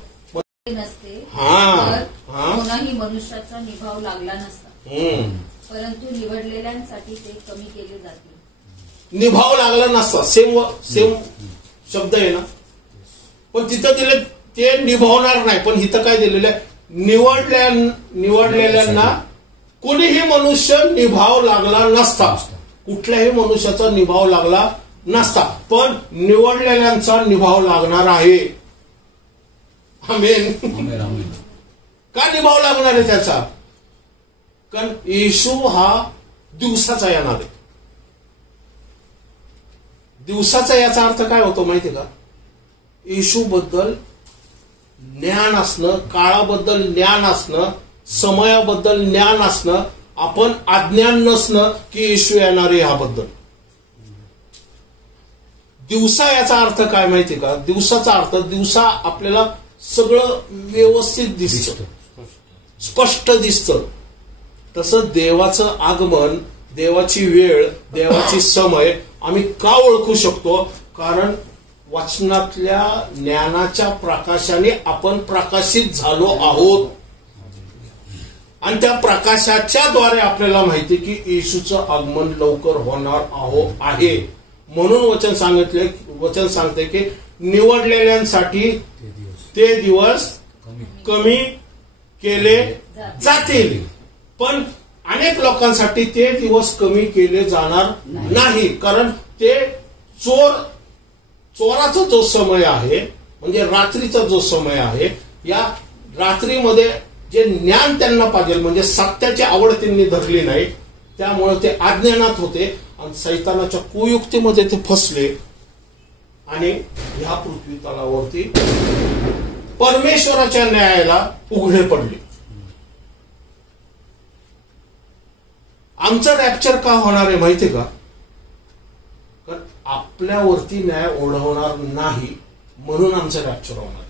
नसते हा, कोणाही मनुष्याचा निभाव लागला नसता, परंतु निवडलेल्यांसाठी ते कमी केले जातील. निभाव लागला नसता. सेम शब्द आहे ना. पण तिथं दिले ते निभावणार नाही. पण इथं काय दिलेलं आहे? निवडलेल्यांना कोणीही मनुष्य निभाव लागला नसता. कुठल्याही मनुष्याचा निभाव लागला नसता. पण निवडलेल्यांचा निभाव लागणार आहे. आमेन. का निभाव लागणार आहे त्याचा? कारण येशू हा दिवसाचा येणार आहे. दिवसाचा याचा अर्थ काय होतो माहिती का? येशू बद्दल ज्ञान असणं, काळाबद्दल ज्ञान असणं, समयाबद्दल ज्ञान असणं, आपण अज्ञान नसणं की येशू येणार आहे ह्याबद्दल. दिवसा याचा अर्थ काय माहिती का? दिवसाचा अर्थ, दिवसा आपल्याला सगळं व्यवस्थित दिसतं, स्पष्ट दिसतं. तसं देवाचं आगमन, देवाची वेळ, देवाची समय आम्ही का ओळखू शकतो? कारण वचनातल्या ज्ञानाच्या प्रकाशाने आपण प्रकाशित झालो आहोत आणि त्या प्रकाशाच्या द्वारे आपल्याला माहिती की येशूचं आगमन लवकर होणार आहे. म्हणून वचन सांगते की निवडलेल्यांसाठी ते दिवस कमी केले जातील, पण अनेक लोकांसाठी ते दिवस कमी केले जाणार नाही. कारण ते चोराचा जो समय आहे, म्हणजे रात्रीचा जो समय आहे, या रात्रीमध्ये जे ज्ञान त्यांना पाहिजे, म्हणजे सत्याची आवड त्यांनी धरली नाही, त्यामुळे ते अज्ञानात होते आणि सैतानाच्या कुयुक्तीमध्ये ते फसले आणि ह्या पृथ्वी तलावरती परमेश्वराच्या न्यायाला उघडे पडले. आमचं रॅप्चर का होणार आहे माहितीये का? कारण आपल्यावरती न्याय ओढवणार नाही म्हणून आमचं रॅप्चर होणार.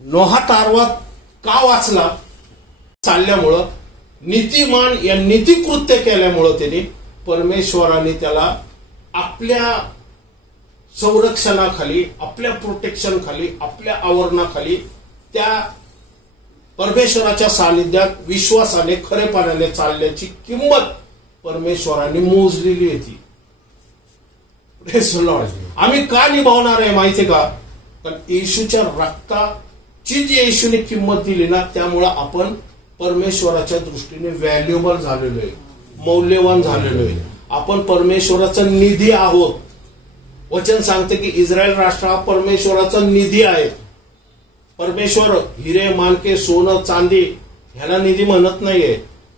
नोहा तारवा का वाचला? चालल्यामुळं, नीतिमान या नीतिकृत्य केल्यामुळं त्यांनी, परमेश्वराने त्याला आपल्या संरक्षणाखाली, आपल्या प्रोटेक्शन खाली, आपल्या आवरणाखाली, त्या परमेश्वराच्या सानिध्यात विश्वासाने खरेपणाने चालण्याची किंमत परमेश्वराने मोजलेली होती. आम्ही का निभावणार आहे माहितीये का? कारण येशूच्या रक्ताची जी येशूने किंमत दिली ना, त्यामुळं आपण परमेश्वराच्या दृष्टीने व्हॅल्युएबल झालेलो आहे, मौल्यवान झालेलो आहे. आपण परमेश्वराचा निधी आहोत. वचन सांगते की इस्रायल राष्ट्र हा परमेश्वराचा निधी आहे. परमेश्वर हिरे, मानके, सोनं, चांदी ह्याला निधी म्हणत नाहीये.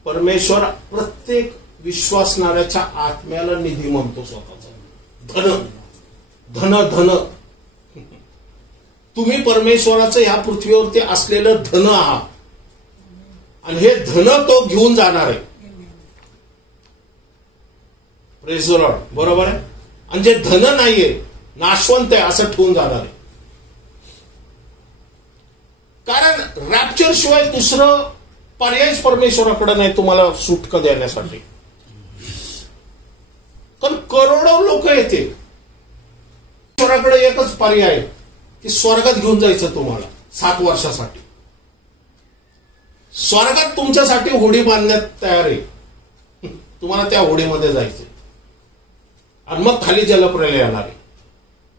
परमेश्वर प्रत्येक विश्वासणाऱ्याच्या आत्म्याला निधी म्हणतो स्वतःचा. धन धन धन. तुम्ही परमेश्वराचं ह्या पृथ्वीवरती असलेलं धन आहात आणि हे धन तो घेऊन जाणार आहे. Praise the Lord. बरोबर आहे. आणि जे धन नाहीये, नाशवंत आहे, असं ठेवून जाणार आहे. कारण रॅप्चर शिवाय दुसरं पर्यायच परमेश्वराकडे नाही तुम्हाला सुटका देण्यासाठी. कारण करोडो लोक येते, ईश्वराकडे एकच पर्याय आहे की स्वर्गात घेऊन जायचं तुम्हाला 7 वर्षासाठी. स्वर्गात तुमच्यासाठी होडी बांधण्यात तयार आहे. तुम्हाला त्या होडीमध्ये जायचं आणि मग खाली जलप्रलय येणार आहे.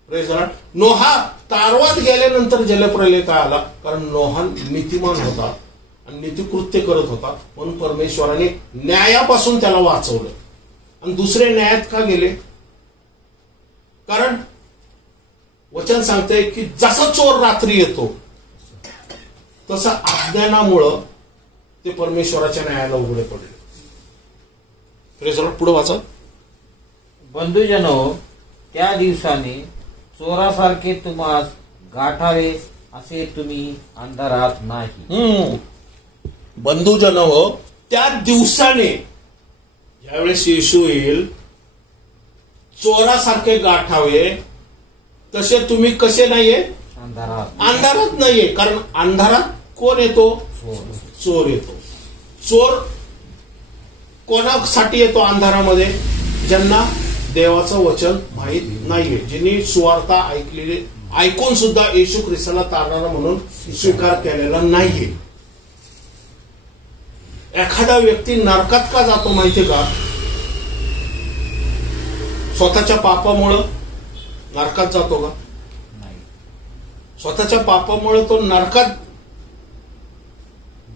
Praise the lord. नोहा तारवात गेल्यानंतर जलप्रलय काय आला? कारण नोहा नीतिमान होता आणि नीतिकृत्य करत होता, म्हणून परमेश्वराने न्यायापासून त्याला वाचवलं. आणि दुसरे न्यायात का गेले? कारण वचन सांगते की जसा चोर रात्री येतो तसं अज्ञानामुळं ते परमेश्वराच्या न्यायाला उघडे पडले. Praise the Lord. पुढे वाचा. बंधुजनो, त्या दिवसाने चोरासारखे तुम्हास गाठावे असे तुम्ही अंधारात नाही. बंधुजन हो, त्या दिवसाने ज्यावेळेस येशू येईल, चोरासारखे गाठावे तसे तुम्ही कसे नाहीये? अंधारात नाहीये. कारण अंधारात कोण येतो? चोर येतो. चोर कोणासाठी येतो अंधारामध्ये? ज्यांना देवाचं वचन माहीत नाहीये, ज्यांनी सुवार्ता ऐकलेली, ऐकून सुद्धा येशू ख्रिस्ताला तारणारा म्हणून स्वीकार केलेला नाहीये. एखादा व्यक्ती नरकात का जातो माहितीये का? स्वतःच्या पापामुळं नरकात जातो का? स्वतःच्या पापामुळे तो नरकात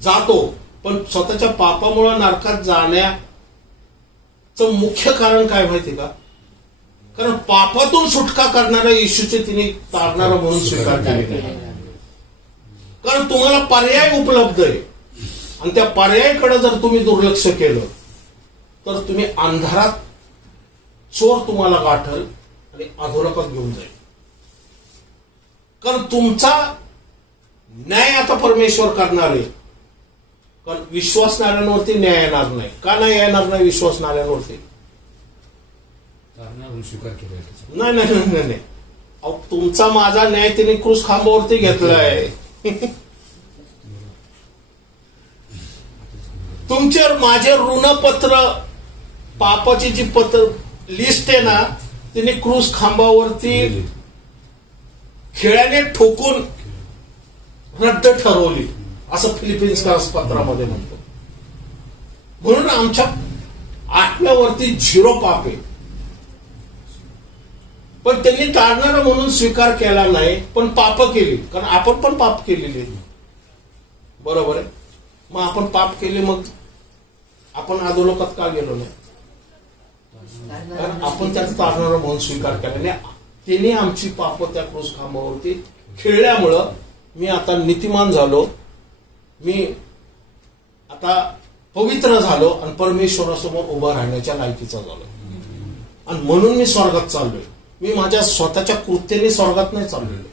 जातो, पण स्वतःच्या पापामुळे नरकात जाण्याचं मुख्य कारण काय माहिती का? कारण पापातून सुटका करणाऱ्या येशूचे तिने तारणारा म्हणून स्वीकार केले. कारण तुम्हाला पर्याय उपलब्ध आहे आणि त्या पर्यायाकडे जर तुम्ही दुर्लक्ष केलं तर तुम्ही अंधारात चोर तुम्हाला गाठल आणि अधोलोकात घेऊन जाईल. कारण तुमचा न्याय आता परमेश्वर करणार आहे. कारण विश्वासणाऱ्यांवरती न्याय येणार नाही. का नाही येणार नाही विश्वासणाऱ्यांवरती? स्वीकार केला नाही. अहो, तुमचा माझा न्याय तिने क्रूस खांबावरती घेतलाय. तुमच्यावर माझे ऋणपत्र, पापाची जी पत्र लिस्ट आहे ना, तिने क्रूस खांबावरती खेळ्याने ठोकून रद्द ठरवली, असं फिलिपिन्स पत्रामध्ये म्हणतो. म्हणून आमच्या आत्म्यावरती 0 पाप आहे. पण त्यांनी टाळणारा म्हणून स्वीकार केला नाही, पण पाप केली. कारण आपण पण पाप केलेली, बरोबर आहे. मग आपण पाप केले, मग आपण अधोलोकात का गेलो नाही? कारण आपण त्याचा टाळणारा म्हणून स्वीकार केला नाही. त्यांनी आमची पाप त्या क्रूस खांबावरती खेळल्यामुळं मी आता नीतिमान झालो, मी आता पवित्र झालो आणि परमेश्वरासमोर उभा राहण्याच्या लायकीचा झालो. आणि म्हणून मी स्वर्गात चाललोय. मी माझ्या स्वतःच्या कृत्याने स्वर्गात नाही चाललेलो.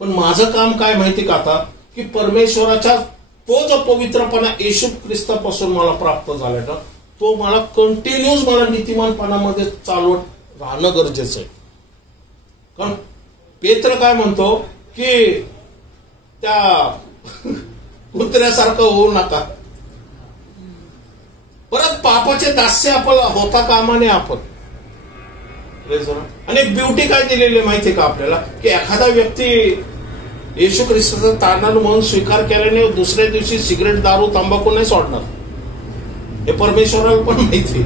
पण माझं काम काय माहिती का आता, की परमेश्वराच्या तो जो पवित्रपणा येशू ख्रिस्तापासून मला प्राप्त झाला ना, तो मला कंटिन्यूस मला नीतिमानपणामध्ये चालवत राहणं गरजेचं आहे. कारण पेत्र काय म्हणतो की त्या कुत्र्यासारखं होऊ नका. परत पापाचे दास्य आपण होता कामा नये आपण. आणि एक ब्युटी काय दिलेली माहितीये का आपल्याला, की एखादा व्यक्ती येशू ख्रिस्ताचा तारणारा म्हणून स्वीकार केल्याने दुसऱ्या दिवशी सिगरेट, दारू, तंबाखू नाही सोडणार. हे परमेश्वराला पण माहिती.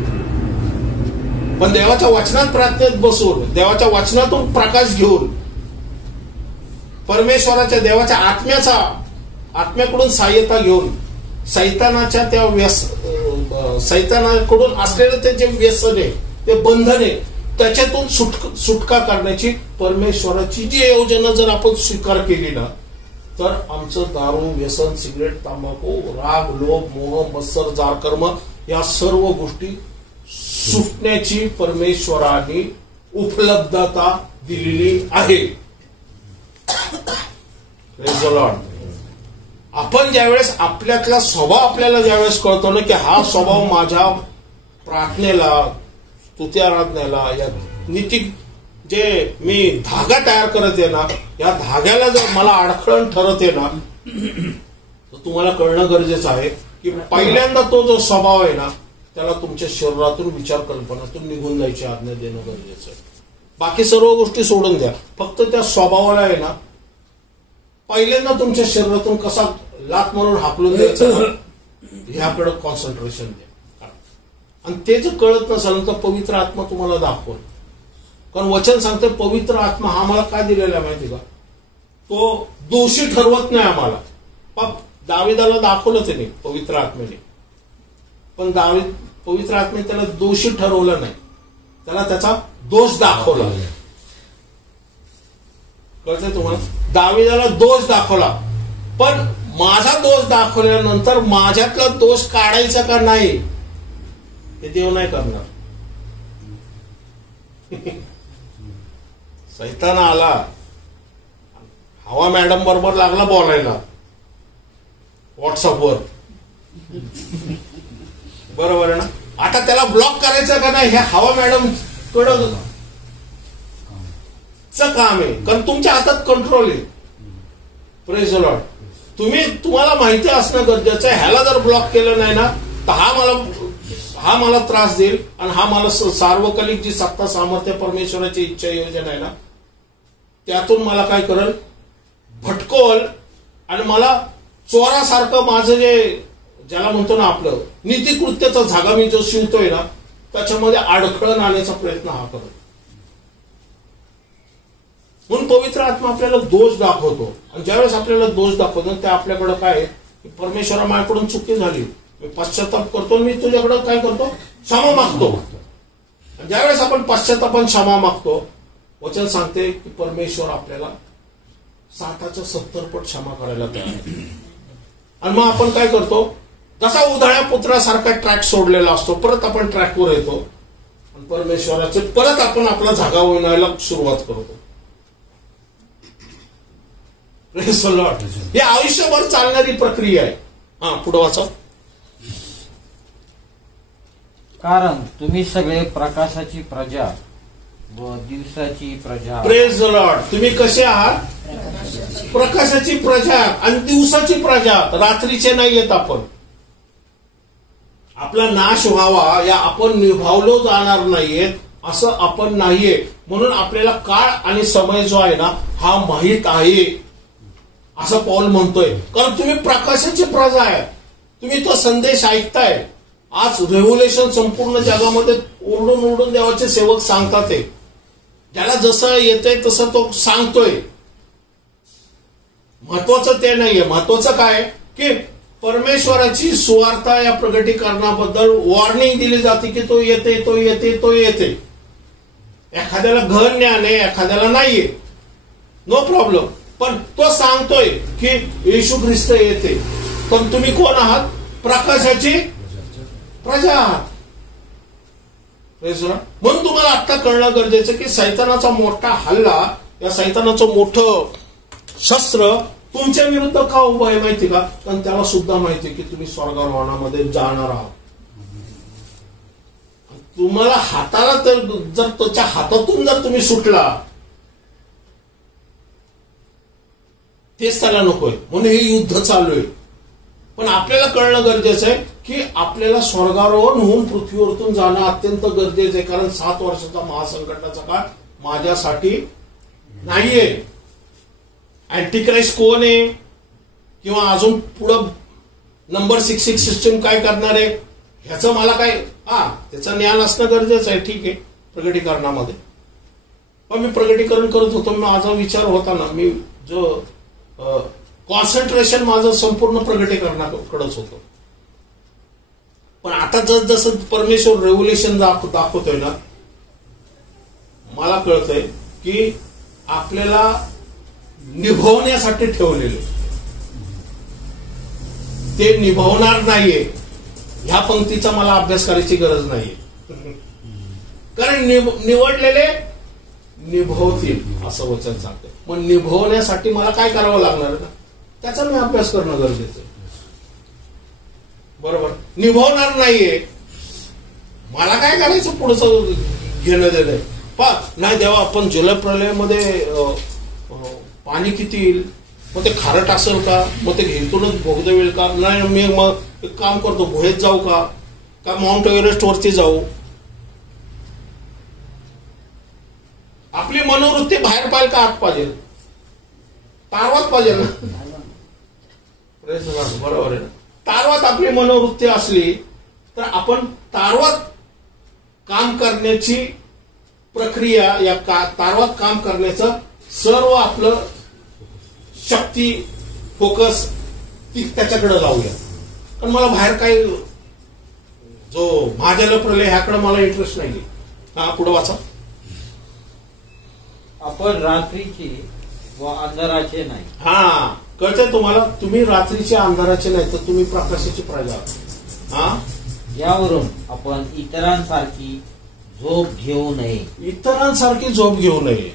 पण देवाच्या वचनात प्रार्थनेत बसून, देवाच्या वचनातून प्रकाश घेऊन, परमेश्वराच्या देवाच्या आत्म्याकडून सहाय्यता घेऊन, सैतानाच्या त्या सैतानाकडून असलेलं ते जे व्यसन आहे, ते बंधन आहे, त्याच्यातून सुटका करण्याची परमेश्वराची जी योजना जर आपण स्वीकार केली ना, तर आमचं दारू, व्यसन, सिगरेट, तंबाखू, राग, लोभ, मोह, मत्सर, जारकर्म या सर्व गोष्टी सुटण्याची परमेश्वराने उपलब्धता दिलेली आहे. आपण ज्यावेळेस आपल्यातला स्वभाव आपल्याला ज्यावेळेस कळतो ना, की हा स्वभाव माझ्या प्रार्थनेला, स्तुती आराधनेला, या नीती जे मी धागा तयार करत आहे ना, या धाग्याला जर मला अडखळण ठरत आहे ना, तर तुम्हाला कळणं गरजेचं आहे की पहिल्यांदा तो जो स्वभाव आहे ना, त्याला तुमच्या शरीरातून, विचार कल्पनातून निघून जायची आज्ञा देणं गरजेचं आहे. बाकी सर्व गोष्टी सोडून द्या, फक्त त्या स्वभावाला आहे ना पहिल्यांदा तुमच्या शरीरातून कसा लात मारून हाकलून द्यायचं, ह्याकडे कॉन्सन्ट्रेशन द्या. आणि ते जर कळत नसेल तर पवित्र आत्मा तुम्हाला दाखवल. कारण वचन सांगते पवित्र आत्मा हा आम्हाला काय दिलेला आहे माहिती का, तो दोषी ठरवत नाही आम्हाला. दाविदाला दाखवलं त्याने पवित्र आत्म्याने, पण पवित्र आत्म्याने त्याला दोषी ठरवलं नाही, त्याला त्याचा दोष दाखवला. कळतंय तुम्हाला? दाविदाला दोष दाखवला, पण माझा दोष दाखवल्यानंतर माझ्यातला दोष काढायचा का नाही हे देव नाही करणार. सैतान आला, हवा मॅडम बरोबर लागला बोलायला व्हॉट्सअपवर, बरोबर आहे ना. आता त्याला ब्लॉक करायचं का नाही हे हवा मॅडम कडं काम आहे, कारण तुमच्या हातात कंट्रोल आहे. Praise the Lord. तुम्हाला माहिती असणं गरजेचं आहे, ह्याला जर ब्लॉक केलं नाही ना तर हा मला त्रास देईल, आणि हा मला सार्वकालिक जी सत्ता, सामर्थ्य, परमेश्वराची इच्छा, योजना आहे ना, त्यातून मला काय करेल, भटकवल. आणि मला चोरासारखं माझं ज्याला म्हणतो ना आपलं नीतिकृत्याचा धागा मी जो शिवतोय ना, त्याच्यामध्ये अडखळण आणण्याचा प्रयत्न हा करतो. म्हणून पवित्र आत्मा आपल्याला दोष दाखवतो, आणि ज्यावेळेस आपल्याला दोष दाखवतो त्या आपल्याकडे काय आहे, परमेश्वरा माझ्याकडून चुकी झाली, मी पश्चाताप करतो, मी तुझ्याकडे काय करतो, क्षमा मागतो. ज्यावेळेस आपण पश्चातापाने क्षमा मागतो, वचन सांगते की परमेश्वर आपल्याला 60च्या 70 पट क्षमा करायला तयार आहे. आणि मग आपण काय करतो, जसा उधाळ्या पुत्रासारखा ट्रॅक सोडलेला असतो, परत आपण ट्रॅकवर येतो आणि परमेश्वराचे परत आपण आपला जागा ओळखायला सुरुवात करतो. Praise the lord. ही आयुष्यभर चालणारी प्रक्रिया आहे. हा, पुढे वाचा. कारण तुम्ही सगळे प्रकाशाची प्रजा व दिवसाची प्रजा. Praise the Lord. तुम्ही कसे आहात? प्रकाशाची प्रजा आणि दिवसाची प्रजा. रात्रीचे नाही येत आपण. आपला नाश व्हावा या आपण निभावलो जाणार नाहीयेत असं आपण नाहीये. म्हणून आपल्याला काळ आणि समय जो आहे ना हा माहीत आहे असं पौल म्हणतोय. कारण तुम्ही प्रकाशाची प्रजा आहे. तुम्ही तो संदेश ऐकताय. आज रेव्होल्युशन संपूर्ण जगामध्ये ओरडून ओरडून देवाचे सेवक सांगतात ते. ज्याला जसं येतंय तसं तो सांगतोय. महत्वाचं ते नाहीये. महत्वाचं काय की परमेश्वराची सुवार्ता या प्रगटीकरणाबद्दल वॉर्निंग दिली जाते की तो येते तो येते तो येते. एखाद्याला घन ज्ञान आहे एखाद्याला नाहीये, नो प्रॉब्लेम. पण तो सांगतोय की येशू ख्रिस्त येते. पण तुम्ही कोण आहात? प्रकाशाची प्रजा आहात. म्हणून तुम्हाला आता कळणं गरजेचं की सैतानाचा मोठा हल्ला, या सैतानाचं मोठं शस्त्र तुमच्या विरुद्ध का उभं आहे माहिती का? कारण त्याला सुद्धा माहिती की तुम्ही स्वर्गारोहणामध्ये जाणार आहात. तुम्हाला हाताला तर जर त्याच्या हातातून जर तुम्ही सुटला तेच त्याला नकोय. म्हणून हे युद्ध चालू आहे. पण आपल्याला कळणं गरजेचं आहे की आपल्याला स्वर्गारोहण होऊन पृथ्वीवरतून जाणं अत्यंत गरजेचं आहे. कारण 7 वर्षाचा महासंकटाचा काळ माझ्यासाठी नाहीये. अँटिक्राइस्ट कोण आहे किंवा अजून पुढं नंबर 66 सिस्टीम काय करणार आहे ह्याचं मला काय त्याचं ज्ञान असणं गरजेचं आहे. ठीक आहे प्रगटीकरणामध्ये. पण मी प्रगटीकरण करत होतो. माझा विचार होता ना, मी जो कॉन्सन्ट्रेशन माझं संपूर्ण प्रगटीकरणाकडेच होतं. पण आता जसं परमेश्वर रेव्होल्युशन दाखवतोय ना, मला कळतंय की आपल्याला निभवण्यासाठी ठेवलेले ते निभवणार नाहीये. ह्या पंक्तीचा मला अभ्यास करायची गरज नाहीये. कारण निवडलेले निभवतील असं वचन सांगतं. मग निभवण्यासाठी मला काय करावं लागणार ना, त्याचा मी अभ्यास करणं गरजेचं आहे. बरोबर. निभवणार नाहीये मला काय करायचं पुढचं घेणं देणं. नाही देवा आपण जलप्रलयामध्ये पाणी किती येईल, मग ते खारट असेल का, मग ते घेतूनच भोगदं येईल का, नाही मी मग एक काम करतो गुहेत जाऊ का माउंट एव्हरेस्ट वरती जाऊ. आपली मनोवृत्ती बाहेर पाहिजे का आत पाहिजे? तारवात पाहिजे ना. बरोबर आहे ना. तारवात आपली मनोवृत्ती असली तर आपण तारवात काम करण्याची प्रक्रिया, या तारवात काम करण्याचं सर्व आपलं शक्ती फोकस ती त्याच्याकडे लावूया. पण मला बाहेर काही जो महाजल प्रलय ह्याकडे मला इंटरेस्ट नाहीये. पुढे वाचा. आपण रात्रीची व अंधाराचे नाही. कळतंय तुम्हाला? तुम्ही रात्रीचे अंधाराचे नाही तर तुम्ही प्रकाशाची प्रजा. यावरून आपण इतरांसारखी झोप घेऊ नये. इतरांसारखी झोप घेऊ नये.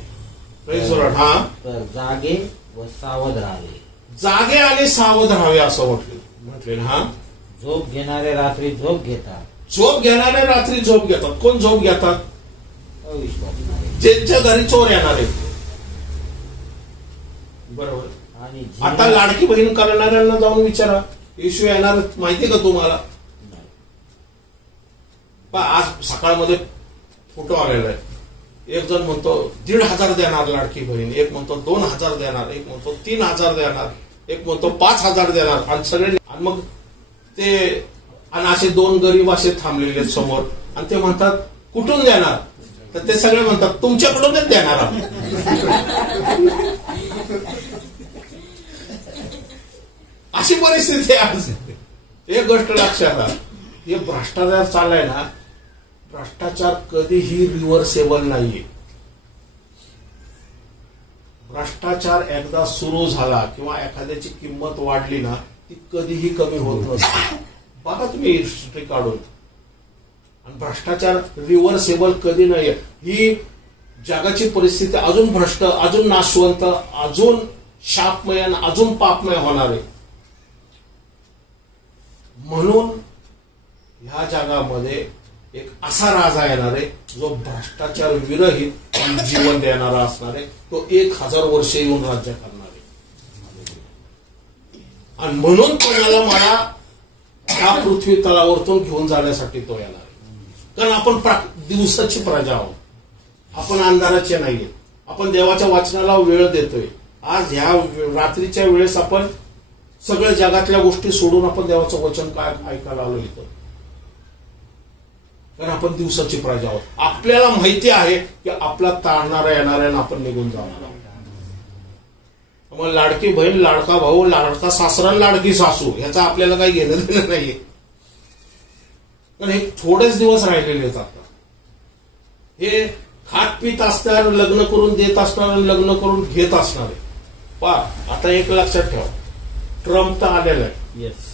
तर जागे व सावध राहावे. जागे आणि सावध राहावे असं म्हटले. झोप घेणारे रात्री झोप घेतात. झोप घेणारे रात्री झोप घेतात. कोण झोप घेतात? अविश्वासणारे. ज्यांच्या घरी चोर येणार आहेत. बरोबर. आणि आता लाडकी बहीण करणाऱ्यांना जाऊन विचारा येशू येणार माहिती का तुम्हाला? आज सकाळमध्ये फोटो आलेला आहे. एक जण म्हणतो 1,500 देणार लाडकी बहीण, एक म्हणतो 2,000 देणार, एक म्हणतो 3,000 देणार, एक म्हणतो 5,000 देणार. आणि सगळे मग ते आणि असे 2 गरीब असे थांबलेले आहेत समोर आणि ते म्हणतात कुठून देणार? तर ते सगळे म्हणतात तुमच्याकडूनच देणार आहोत. अशी परिस्थिती आज. एक गोष्ट लक्षात आला, हे भ्रष्टाचार चाललाय ना, भ्रष्टाचार कधीही रिव्हर्सेबल नाहीये. भ्रष्टाचार एकदा सुरू झाला किंवा एखाद्याची किंमत वाढली ना ती कधीही कमी होत नसते. बघा तुम्ही हिस्ट्री काढून. आणि भ्रष्टाचार रिव्हर्सेबल कधी नाहीये. ही जगाची परिस्थिती अजून भ्रष्ट, अजून नाशवंत, अजून शापमय आणि अजून पापमय होणार आहे. म्हणून ह्या जगामध्ये एक असा राजा येणार आहे जो भ्रष्टाचार विरहित जीवन देणारा असणार आहे. तो 1000 वर्ष येऊन राज्य करणार आहे. आणि म्हणून कोणाला मला ह्या पृथ्वी तलावरतून घेऊन जाण्यासाठी तो येणार आहे. कारण आपण दिवसाची प्रजा आहोत, आपण अंधाराचे नाहीये. आपण देवाच्या वाचनाला वेळ देतोय. आज ह्या रात्रीच्या वेळेस आपण सगळ्या जगातल्या गोष्टी सोडून आपण देवाचं वचन काय ऐकायला आलो इथं. कारण आपण दिवसाची प्रजा आहोत. आपल्याला माहिती आहे की आपला तारणारा येणार आहे आणि आपण निघून जाणार आहोत. मग लाडकी बहीण, लाडका भाऊ, लाडका सासरा, लाडकी सासू ह्याचा आपल्याला काही घेणं देणं नाहीये. पण हे थोडेच दिवस राहिलेले आहेत. आता हे खात पीत असणार, लग्न करून देत असणार, लग्न करून घेत असणार आहे. आता एक लक्षात ठेवा, ट्रम्प तर आलेला आहे. येस,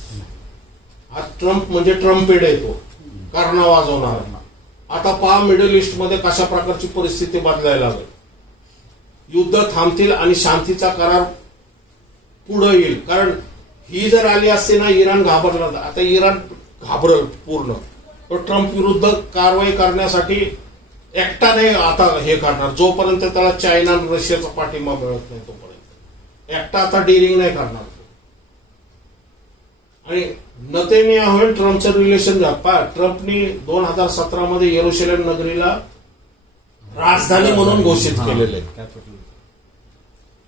हा ट्रम्प म्हणजे ट्रम्पेड आहे, तो कारणा वाजवणार. आता पहा मिडल ईस्ट मध्ये कशा प्रकारची परिस्थिती बदलायला लागेल. युद्ध थांबतील आणि शांतीचा करार पुढे येईल. कारण ही जर आली असते ना, इराण घाबरला. आता इराण घाबरल पूर्ण. तो ट्रम्प विरुद्ध कारवाई करण्यासाठी एकटा नाही आता हे करणार. जोपर्यंत त्याला चायना आणि रशियाचा पाठिंबा मिळत नाही तोपर्यंत एकटा आता डिलिंग नाही करणार. आणि नेतन्याहू ट्रम्पचं रिलेशन ट्रम्पनी 2017 मध्ये येरुशलेम नगरीला राजधानी म्हणून घोषित केलेलं आहे.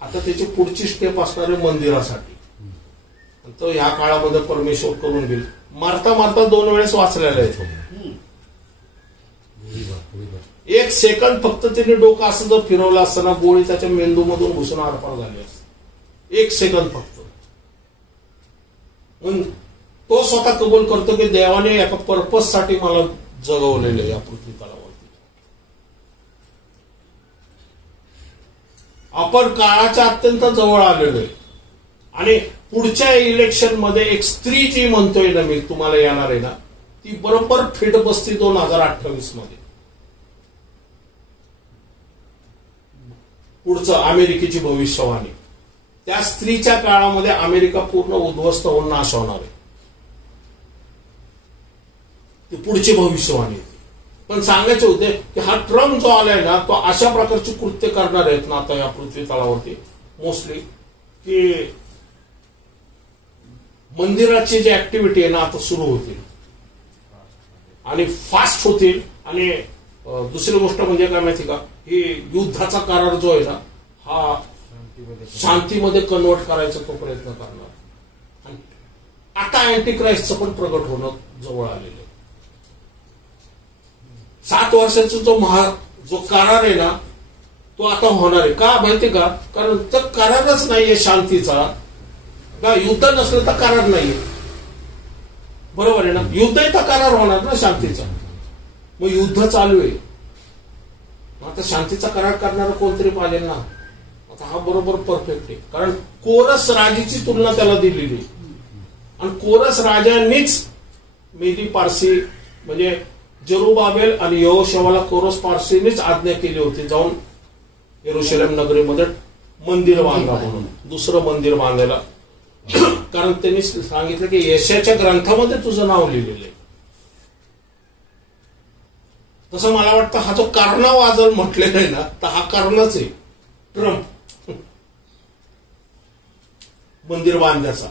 आता त्याची पुढची स्टेप असणार आहे मंदिरासाठी. तो ह्या काळामध्ये परमेश्वर करून घेईल. मारता मारता 2 वेळेस वाचलेला आहे तो. 1 सेकंद फक्त त्याने डोकं असं जर फिरवलं असताना गोळी त्याच्या मेंदूमधून घुसून आरपार झाली असते. 1 सेकंद फक्त. तो स्वतः कबूल करतो की देवाने एका पर्पज साठी मला जगवलेलं आहे या पृथ्वी तलावरती. आपण काळाच्या अत्यंत जवळ आलेलो आहे. आणि पुढच्या इलेक्शन मध्ये एक स्त्री जी म्हणतोय ना मी तुम्हाला येणार आहे ना, ती बरोबर फिट बसती 2028 मध्ये. पुढचं अमेरिकेची भविष्यवाणी. त्या स्त्रीच्या काळामध्ये अमेरिका पूर्ण उद्ध्वस्त होऊन नाश होणार आहे. ती पुढची भविष्यवाणी. पण सांगायचे होते की हा ट्रम्प जो आलाय ना, तो अशा प्रकारची कृत्य करणार आहेत ना आता या पृथ्वी तलावरती मोस्टली, की मंदिराची जी ऍक्टिव्हिटी आहे ना आता सुरू होतील आणि फास्ट होतील. आणि दुसरी गोष्ट म्हणजे काय माहिती का, ही युद्धाचा करार जो आहे ना हा शांतीमध्ये कन्वर्ट करायचा तो प्रयत्न करणार. आणि आता अँटिक्राइस्टचं पण प्रगट होणं जवळ आलेलं आहे. 7 वर्षाचा जो करार आहे ना तो आता होणार आहे. का माहिती का, कारण तर करारच नाहीये शांतीचा. का युद्ध नसलं तर करार नाहीये, बरोबर आहे ना. युद्ध तर करार होणार ना शांतीचा. मग युद्ध चालू आहे, आता शांतीचा करार करणारा कोणतरी पाहिजे ना. आता हा बरोबर परफेक्ट आहे. कारण कोरस राजाची तुलना त्याला दिलेली आणि कोरस राजांनीच मेदी पारसी म्हणजे जरुबाबेल आणि यहोशवाला कोरस पारसीनेच आज्ञा केली होती जाऊन येरुशलेम नगरीमध्ये मंदिर बांधा म्हणून, दुसरं मंदिर बांधायला. कारण त्यांनी सांगितलं की यशाच्या ग्रंथामध्ये तुझं नाव लिहिलेलं आहे. तसं मला वाटतं हा जो कर्णा वाजल म्हटलेला आहे ना, तर हा कर्णच आहे ट्रम्प मंदिर बांधण्याचा.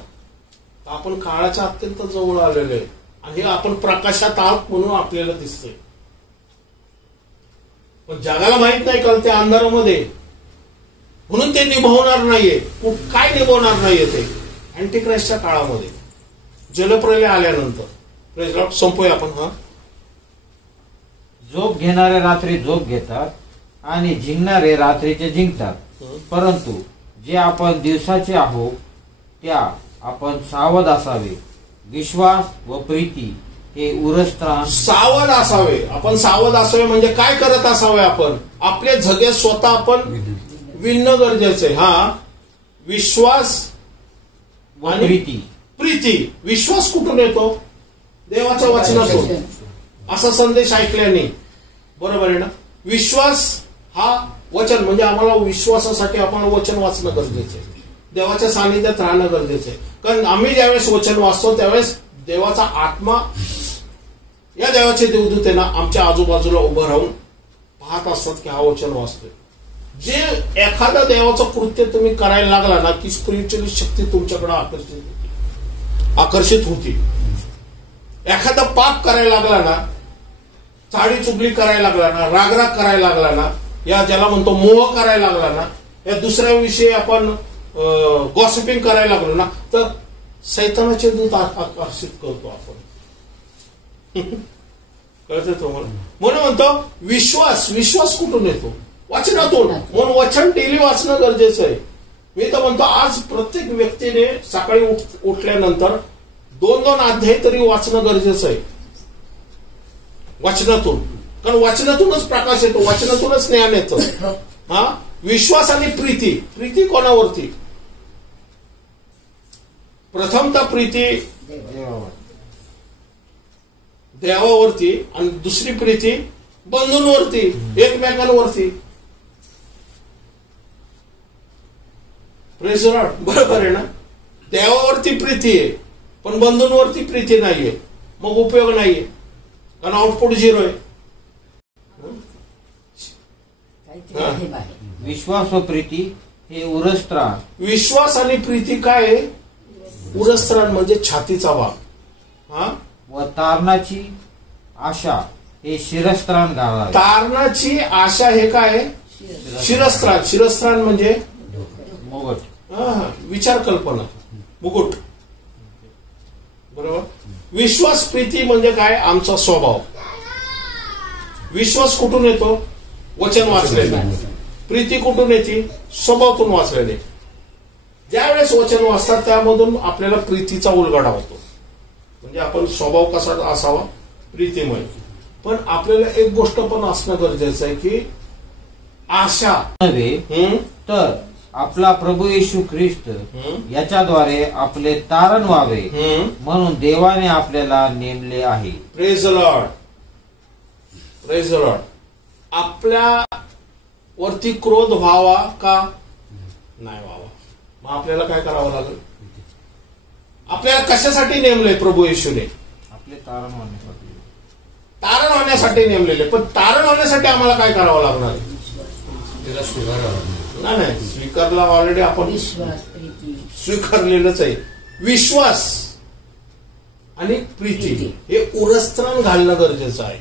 आपण काळाच्या अत्यंत जवळ आलेलो आहे आणि हे आपण प्रकाशात आहोत म्हणून आपल्याला दिसतंय. पण जगाला माहित नाही का त्या अंधारामध्ये, म्हणून ते निभावणार नाहीये. काय निभावणार नाहीये ते अँटिक्राइस्टच्या काळामध्ये जलप्रलय आल्यानंतर. संपूया आपण. हा झोप घेणारे रात्री झोप घेतात आणि जिंकणारे रात्रीचे जिंकतात. परंतु जे आपण दिवसाचे आहोत त्या आपण सावध असावे. विश्वास व प्रीती हे उरस्त्राण. सावध असावे. आपण सावध असावे म्हणजे काय करत असावे, आपण आपल्या जगे स्वतः आपण विणणं गरजेचं आहे. हा विश्वास व प्रीती. प्रीती विश्वास कुठून येतो, देवाच्या वचनातून. असा संदेश ऐकल्याने, बरोबर आहे ना. विश्वास हा वचन म्हणजे आम्हाला विश्वासासाठी आपण वचन वाचणं गरजेचं आहे. देवाच्या सानिध्यात राहणं गरजेचं आहे. कारण आम्ही ज्यावेळेस वचन वाचतो त्यावेळेस देवाचा आत्मा या देवाचे देवदूत आहे ना आमच्या आजूबाजूला उभं राहून पाहत असतात की हा वचन वाचतोय. जे एखादा देवाचं कृत्य तुम्ही करायला लागला ना की स्पिरिच्युअल शक्ती तुमच्याकडे आकर्षित होती. एखादा पाप करायला लागला ना, चाडी चुगली करायला लागला ना, रागराग करायला लागला ना, या ज्याला म्हणतो मोह करायला लागला ना, या दुसऱ्याविषयी आपण गॉसिपिंग करायला लागलो ना, तर सैतानाचे दूत आकर्षित करतो आपण. कळतं तुम्हाला? म्हणून म्हणतो विश्वास कुठून येतो? वाचनातून. म्हणून वचन डेली वाचणं गरजेचं आहे. मी तर म्हणतो आज प्रत्येक व्यक्तीने सकाळी उठल्यानंतर 2-2 अध्याय तरी वाचणं गरजेचं आहे वचनातून. कारण वचनातूनच प्रकाश येतो, वचनातूनच ज्ञान येतं. हा, विश्वास आणि प्रीती कोणावरती? प्रथमतः प्रीती देवावरती आणि दुसरी प्रीती बंधूंवरती, एकमेकांवरती. Praise the Lord. बरोबर आहे ना? देवावरती प्रीती आहे पण बंधूंवरती प्रीती नाहीये, मग उपयोग नाहीये, कारण आउटपुट 0 आहे. विश्वास व प्रीती हे उरस्त्राण. विश्वास आणि प्रीती काय आहे? उरस्त्राण म्हणजे छातीचा भाग. हा, व तारणाची आशा हे शिरस्त्राण घालावे. तारणाची आशा हे काय? शिरस्त्राण. शिरस्त्राण म्हणजे मुकुट. विचार कल्पना, मुकुट. बरोबर. विश्वास प्रीती म्हणजे काय? आमचा स्वभाव. विश्वास कुठून येतो? वचन वाचलेले. प्रीती कुठून येते? स्वभावातून वाचलेले. ज्यावेळेस वचन वाचतात त्यामधून आपल्याला प्रीतीचा उलगडा होतो. म्हणजे आपण स्वभाव कसा असावा? प्रीतीमय. पण आपल्याला एक गोष्ट पण असणं गरजेचं आहे की आशा नव्हे तर आपला प्रभू येशू ख्रिस्त याच्याद्वारे आपले तारण व्हावे म्हणून देवाने आपल्याला नेमले आहे. Praise the Lord. Praise the Lord. आपल्या वरती क्रोध व्हावा का नाही व्हावा? मग आपल्याला काय करावं लागेल? आपल्याला कशासाठी नेमलंय प्रभू येशूने? आपले तारण होण्यासाठी. तारण होण्यासाठी नेमलेले. पण तारण होण्यासाठी आम्हाला काय करावं लागणार आहे? नाही, स्वीकारला ऑलरेडी आपण स्वीकारलेलंच आहे. विश्वास आणि प्रीती हे उरस्त्राण घालणं गरजेचं आहे.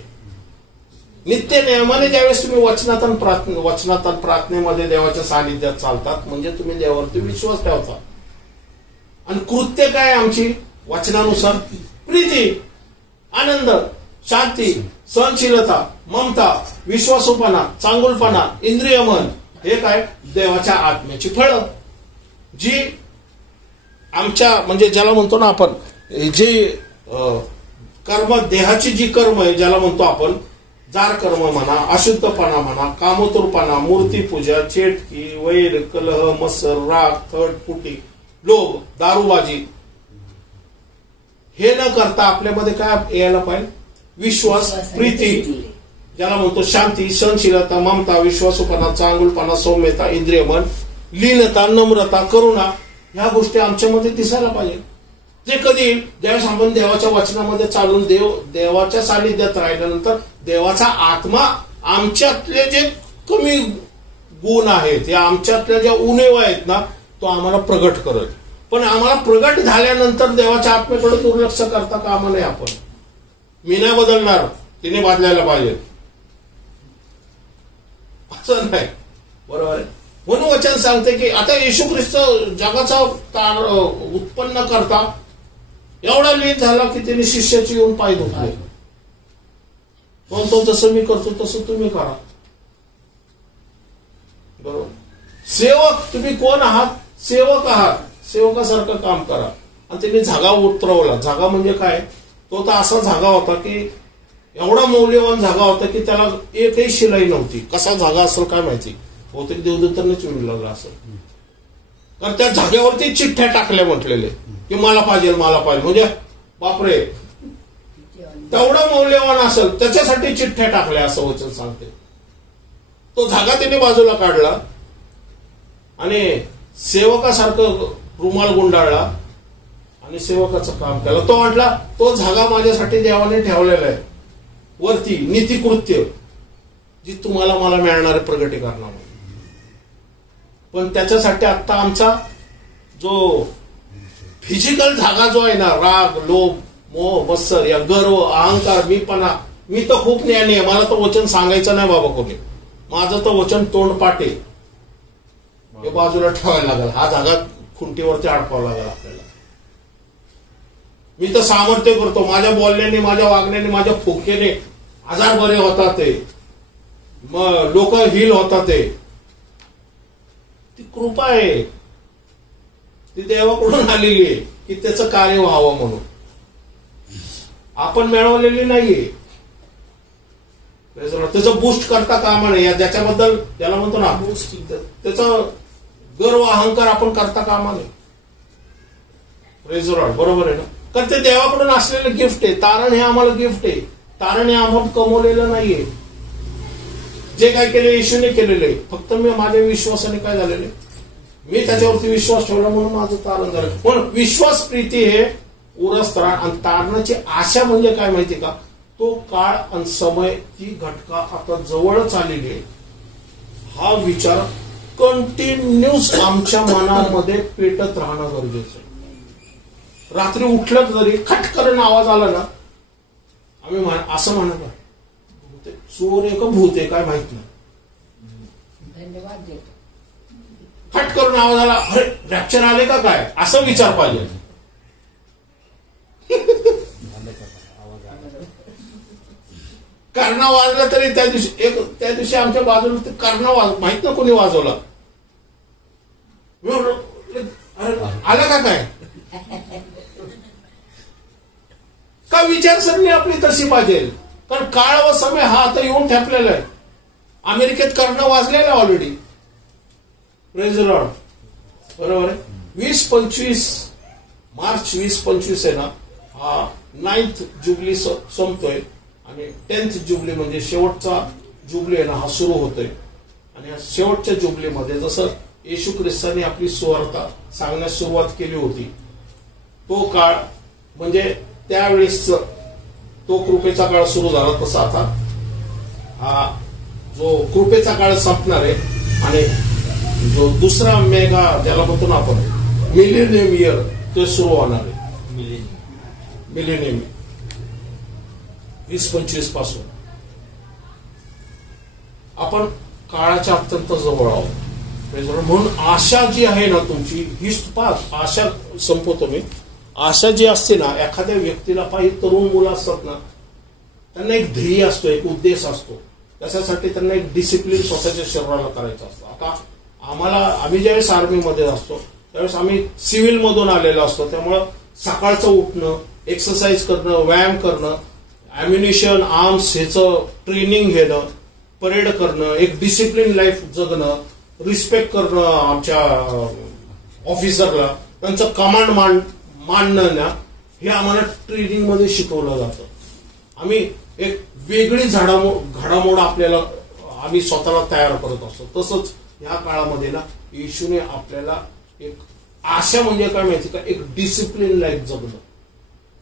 नित्य नियमाने ज्यावेळेस तुम्ही वचनात प्रार्थनेमध्ये देवाच्या सानिध्यात चालतात म्हणजे तुम्ही देवावरती विश्वास ठेवता. आणि कृत्य काय आमची? वचनानुसार प्रीती, आनंद, शांती, सहनशीलता, ममता, विश्वासूपणा, चांगुलपणा, इंद्रियमन. हे काय? देवाच्या आत्म्याची फळं जी आमच्या म्हणजे ज्याला म्हणतो ना आपण जे कर्म, देहाची जी कर्म आहे ज्याला म्हणतो आपण जार कर्म म्हणा, अशुद्धपणा म्हणा, कामोतुरपणा, मूर्तीपूजा, चेटकी, वैर, कलह, मत्सर, राग, थट, फुटी, लोभ, दारूबाजी हे न करता आपल्यामध्ये काय यायला पाहिजे? विश्वास, प्रीती, ज्याला म्हणतो शांती, सहनशीलता, ममता, विश्वासूपणा, चांगुलपणा, सौम्यता, इंद्रियमन, लीनता, नम्रता, करुणा. ह्या गोष्टी आमच्यामध्ये दिसायला पाहिजे. ते कधी? ज्यावेळेस आपण देवाच्या वचनामध्ये चालून देवाच्या सानिध्यात राहिल्यानंतर देवाचा आत्मा आमच्यातले जे कमी गुण आहेत या आमच्यातल्या ज्या उणेवा आहेत ना तो आम्हाला प्रगट करत. पण आम्हाला प्रगट झाल्यानंतर देवाच्या आत्मेकडे दुर्लक्ष करता कामा नये. आपण मी नाही बदलणार, तिने बदलायला पाहिजे असं नाही. बरोबर आहे. म्हणून वचन सांगते की आता येशू ख्रिस्त जगाचा उत्पन्न करता एवढा लीन झाला की त्याने शिष्याची येऊन पाय धुतले. म्हणतो जसं मी करतो तसं तुम्ही करा. बरोबर. सेवक तुम्ही कोण आहात? सेवक आहात. सेवकासारखं काम करा. आणि त्यांनी झगा उतरवला. झगा म्हणजे काय? तो तर असा झगा होता की एवढा मौल्यवान झगा होता की त्याला एकही शिलाई नव्हती. कसा झगा असेल काय माहिती. बहुतेक देवदूतांनीच विणलेला असेल. कारण त्या झग्यावरती चिठ्ठ्या टाकल्या म्हटलेले की मला पाहिजे म्हणजे बापरे तेवढा मौल्यवान असेल त्याच्यासाठी चिठ्ठ्या टाकल्या असं वचन सांगते. तो धागा त्याने बाजूला काढला आणि सेवकासारखं रुमाल गुंडाळला आणि सेवकाचं काम केलं. तो म्हटला तो धागा माझ्यासाठी देवाने ठेवलेला आहे. वरती नीतिकृत्य जी तुम्हाला मला मिळणारे प्रगटीकरणामध्ये. पण त्याच्यासाठी आता आमचा जो फिजिकल धागा जो आहे ना, राग, लोभ, मोह, मत्सर, या गर्व, अहंकार, मीपणा, मी तर खूप ज्ञानी आहे, मला तर वचन सांगायचं नाही बाबा कोणी, माझं तर वचन तोंडपाटे, हे बाजूला ठेवायला लागेल, हा धागा खुंटीवरती अडकावा लागेल आपल्याला. मी तर सामर्थ्य करतो, माझ्या बोलण्याने, माझ्या वागण्याने, माझ्या फुकेने आजार बरे होतात, मग लोक हील होतात. ती कृपा आहे, ती देवाकडून आलेली आहे की त्याचं कार्य व्हावं म्हणून, आपण मिळवलेली नाहीये. त्याचं बूस्ट करता कामा नये, ज्याच्याबद्दल त्याला म्हणतो ना त्याचं गर्व अहंकार आपण करता कामा नये. बरोबर आहे ना, कारण ते देवाकडून असलेलं गिफ्ट आहे. तारण हे आम्हाला गिफ्ट आहे, तारण हे आम्हाला कमवलेलं नाहीये. जे काय केले येशूने केलेलं आहे, फक्त मी माझ्या विश्वासाने काय झालेले, मी त्याच्यावरती विश्वास ठेवला म्हणून माझं तारण झालं. पण विश्वास, प्रीती हे उरस तारण, आणि तारणाची आशा म्हणजे काय माहिती का, तो काळ आणि समय, ती घटका आता जवळच आलेली आहे. हा विचार कंटिन्यूस आमच्या मनामध्ये पेटत राहणं गरजेचं आहे. रात्री उठलं तरी खटकन आवाज आला ना, आम्ही असं म्हणत चोर आहे का भूत आहे काय माहित नाही, धन्यवाद देतो. फट करून आवाज आला, अरे रॅप्चर आले का काय, असा विचार पाहिजे. कर्णा वाजला तरी त्या दिवशी आमच्या बाजूला कर्णा माहित ना कोणी वाजवला, अरे आला का काय, का विचारसरणी आपली तशी पाहिजे. कारण काळ व समय हा आता येऊन ठेपलेला आहे. अमेरिकेत कर्ण वाजलेला ऑलरेडी. Praise the Lord. बरोबर आहे. 20-25 मार्च 20-25 आहे ना, हा 9th जुबली संपतोय आणि 10th जुबली म्हणजे शेवटचा जुबली आहे ना, हा सुरू होतोय. आणि या शेवटच्या जुबलीमध्ये जसं येशू ख्रिस्ताने आपली सुवार्ता सांगण्यास सुरुवात केली होती, तो काळ म्हणजे त्यावेळेस तो कृपेचा काळ सुरू झाला, तसा आता हा जो कृपेचा काळ संपणार आहे आणि जो दुसरा मेगा ज्याला म्हणतो ना आपण मिलेनियम इयर, ते सुरू होणार आहे. मिलेनियम 20-25 पासून आपण काळाच्या अत्यंत जवळ आहोत. म्हणून आशा जी आहे ना तुमची, ही आशा संपवतो मी. आशा जी असते ना, एखाद्या व्यक्तीला पाहिजे, तरुण मुलं असतात ना, त्यांना एक ध्येय असतो, एक उद्देश असतो. त्याच्यासाठी त्यांना एक डिसिप्लिन स्वतःच्या शरीराला करायचं असतं. आता आम्ही ज्यावेळेस आर्मीमध्ये असतो त्यावेळेस आम्ही सिव्हिल मधून आलेलो असतो, त्यामुळं सकाळचं उठणं, एक्सरसाइज करणं, व्यायाम करणं, अम्युनिशन, आर्म्स ह्याचं ट्रेनिंग घेणं, परेड करणं, एक डिसिप्लिन लाईफ जगणं, रिस्पेक्ट करणं आमच्या ऑफिसरला, त्यांचं कमांड मांडणं ना, हे आम्हाला ट्रेनिंग मध्ये शिकवलं जातं. आम्ही एक वेगळी घडामोड आपल्याला आम्ही स्वतःला तयार करत असतो. तसंच ह्या काळामध्ये ना, येशूने आपल्याला एक आशा म्हणजे काय माहिती का, एक डिसिप्लिन लाईफ जगणं,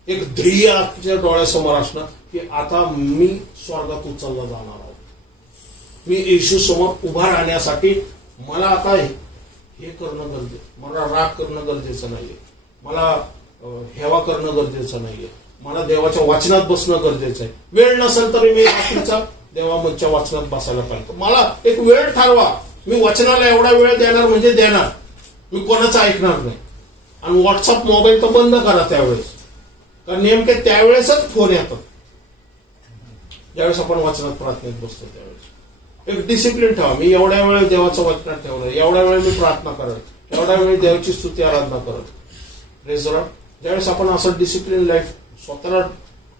एक ध्येय आपल्या डोळ्यासमोर असणं की आता मी स्वर्गात उचलला जाणार आहोत. मी येशू समोर उभा राहण्यासाठी मला आता हे करणं गरजेचं, मला राग करणं गरजेचं नाहीये, मला हेवा करणं गरजेचं नाहीये, मला देवाच्या वाचनात बसणं गरजेचं आहे. वेळ नसेल तरी मी रात्रीचा देवाच्या वाचनात बसायला पाहिजे. मला एक वेळ ठरवा, मी वचनाला एवढा वेळ देणार म्हणजे देणार, मी कोणाचं ऐकणार नाही. आणि व्हॉट्सअप मोबाईल तर बंद करा त्यावेळेस, कारण नेमके त्यावेळेसच फोन येतात ज्यावेळेस आपण वाचनात प्रार्थनेत बसतो. त्यावेळेस एक डिसिप्लिन ठेवा, मी एवढ्या वेळ देवाचं वचनात ठेवलं, एवढ्या वेळ मी प्रार्थना करत, एवढ्या वेळ देवाची स्तुती आराधना करत. Praise the Lord. ज्यावेळेस आपण असं डिसिप्लिन लाईफ स्वतःला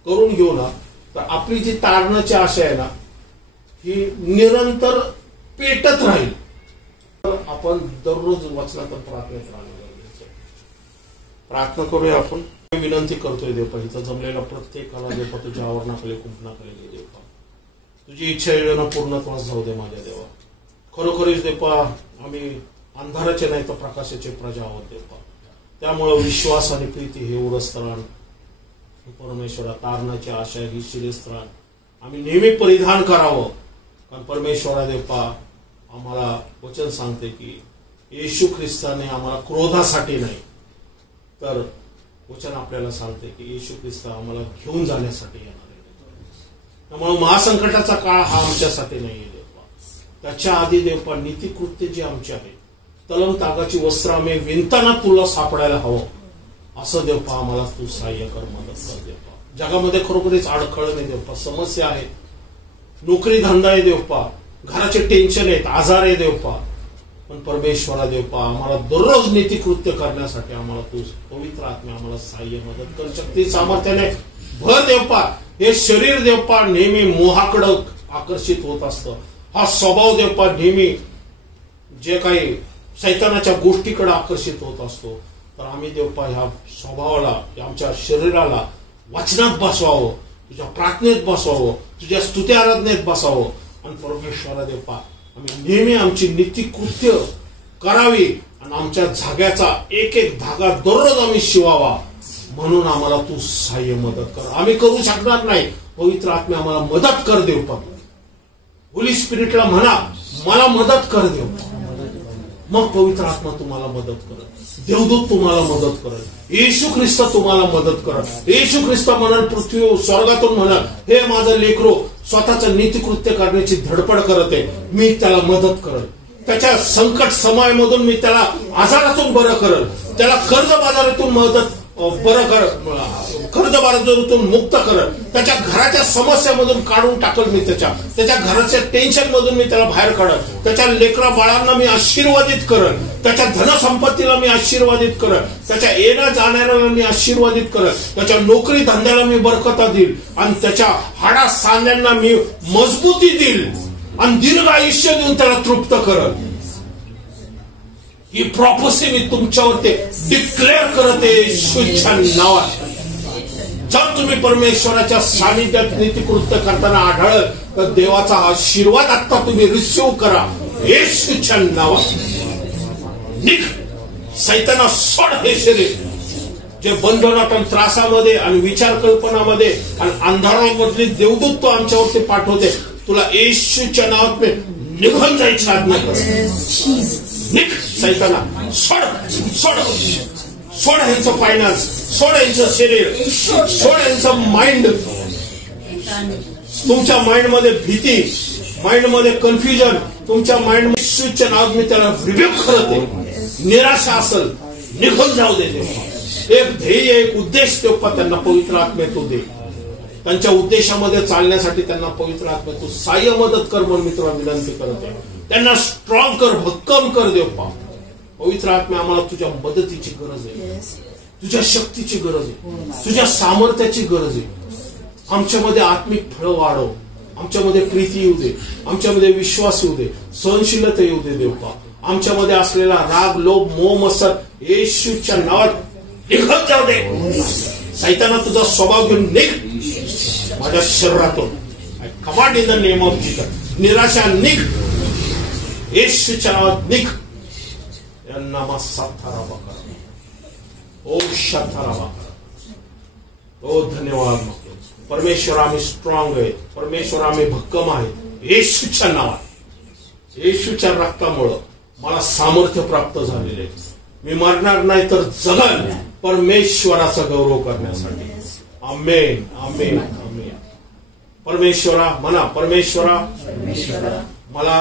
करून घेऊ ना, तर आपली जी तारणाची आशा आहे ना, ही निरंतर पेटत राहील. आपण दररोज वचनात प्रार्थनेत राहणं गरजेचं आहे. प्रार्थना करूया आपण. विनंती करतोय देवपा, इथं जमलेला प्रत्येकाला देवपा तुझ्या आवरणाखाली कुंपणाखाली घे देवपा. तुझी इच्छा योजना पूर्णत्वास जाऊ दे माझ्या देवा. खरोखरीच देवपा आम्ही अंधाराचे नाही तर प्रकाशाचे प्रजा आहोत देवपा. त्यामुळं विश्वास आणि प्रीती हे उरस्थान परमेश्वरा, तारणाची आशा ही शिरस्थान आम्ही नेहमी परिधान करावं. कारण परमेश्वरा देवपा आम्हाला वचन सांगते की येशू ख्रिस्ताने आम्हाला क्रोधासाठी नाही, तर वचन आपल्याला सांगते की येशू ख्रिस्त आम्हाला घेऊन जाण्यासाठी येणार आहे. त्यामुळे महासंकटाचा काळ हा आमच्यासाठी नाहीये देवपा. त्याच्या आधी देवपा नीतिकृत्य जे आमचे आहेत, तलम तागाची वस्त्र आम्ही विणताना तुला सापडायला हवं, असं देवपा आम्हाला तू सहाय्य कर, मदत कर देवपा. जगामध्ये खरोखरीच अडखळ नाही देवपा, समस्या आहेत, नोकरी धंदा आहे देवपा, घराचे टेन्शन आहेत, आजार आहे देवपा. पण परमेश्वरा देवपा आम्हाला दररोज नीतिकृत्य करण्यासाठी आम्हाला तू पवित्र आत्मा आम्हाला सहाय्य मदत कर, शक्ती सामर्थ्याने भर देवपा. हे शरीर देवपा नेहमी मोहाकडं आकर्षित होत असतं. हा स्वभाव देवपा नेहमी जे काही शैतानाच्या गोष्टीकडे आकर्षित होत असतो. तर आम्ही देवपा ह्या स्वभावाला, आमच्या शरीराला वाचनात बसवावं, तुझ्या प्रार्थनेत बसवावं, तुझ्या स्तुती आराधनेत बसावं. आणि परमेश्वरा देवपा आम्ही नेहमी आमची नीतिकृत्य करावी आणि आमच्या धाग्याचा एक एक धागा दररोज आम्ही शिवावा, म्हणून आम्हाला तू सहाय्य मदत कर. आम्ही करू शकणार नाही, पवित्र आत्मा आम्हाला मदत कर देवपा. होली स्पिरिटला म्हणा मला मदत कर देवपा. मग पवित्र आत्मा तुम्हाला मदत करत, देवदूत तुम्हाला मदत करत, येशू ख्रिस्त तुम्हाला मदत करत. येशू ख्रिस्त म्हणाल, पृथ्वी स्वर्गातून म्हणाल, हे माझं लेकरो स्वतःचं नीतिकृत्य करण्याची धडपड करत आहे, मी त्याला मदत करत. त्याच्या संकट समयामधून मी त्याला आजारातून बरं करल, त्याला कर्जबाजारातून मदत बरं कर, कर्जबाजारातून मुक्त करत, त्याच्या घराच्या समस्यामधून काढून टाकल मी, त्याच्या घराच्या टेन्शन मधून मी त्याला बाहेर काढत, त्याच्या लेकरा बाळांना मी आशीर्वादित करत, त्याच्या धनसंपत्तीला मी आशीर्वादित करत, त्याच्या येण्या जाणाऱ्याला मी आशीर्वादित करत, त्याच्या नोकरी धंद्याला मी बरकता देईल आणि त्याच्या हाडा सांध्यांना मी मजबूती देईल आणि दीर्घ आयुष्य देऊन त्याला तृप्त करत. ही प्रॉफसी मी तुमच्यावरती डिक्लेअर करते येशूच्या नावात. जर तुम्ही परमेश्वराच्या सानिध्यात नीतिकृत्य करताना आढळल तर देवाचा आशीर्वाद आता तुम्ही रिसिव्ह करा येशूच्या नावात. निघ सैताना, सोड हे शरीर जे बंधनात आणि त्रासामध्ये आणि विचार कल्पनामध्ये आणि अंधारामधली देवदूत तो आमच्यावरती पाठवते. तुला येशूच्या नावात मी निघून जायची आज्ञा कर. निघ सैताना, सोड सोड सोड यांचं फायनान्स, सोड यांचं शरीर, सोड यांचं माइंड. तुमच्या माइंडमध्ये भीती, माइंडमध्ये कन्फ्युजन, तुमच्या माइंडमध्ये येशूच्या नावात मी त्याला रिब्यूक करते. निराशा असेल निघून जाऊ दे. एक ध्येय, एक उद्देश देवपा त्यांना पवित्र आत्म्यातून दे. त्यांच्या उद्देशामध्ये चालण्यासाठी त्यांना पवित्र आत्म्यातून सहाय्य मदत कर म्हणून मी तुला विनंती करत आहे. त्यांना स्ट्रॉंग कर, भक्कम कर देवपा. पवित्र आत्मा आम्हाला तुझ्या मदतीची गरज आहे, तुझ्या शक्तीची गरज आहे, तुझ्या सामर्थ्याची गरज आहे. आमच्यामध्ये आत्मिक फळं वाढव, आमच्यामध्ये प्रीती येऊ दे, आमच्यामध्ये विश्वास येऊ दे, सहनशीलता येऊ दे देवपा. आमच्यामध्ये असलेला राग, लोभ, मोह, मत्सर येशूच्या नावात निघत जाऊ दे. सैताना तुझा स्वभाव घेऊन निघ माझ्या शरीरातून. Command in the name of Jesus. निराशा निघ येशूच्या नावात निघ. नामा साथारा बाका, ओ शाथारा बाका. ओ धन्यवाद परमेश्वर, आम्ही स्ट्रॉंग आहे परमेश्वर, आम्ही भक्कम आहे येशूच्या नावात. येशूच्या रक्तामुळं मला सामर्थ्य प्राप्त झालेले. मी मरणार नाही तर जगल परमेश्वराचा गौरव करण्यासाठी. आमेन आमेन आमेन. परमेश्वरा म्हणा, परमेश्वरा मला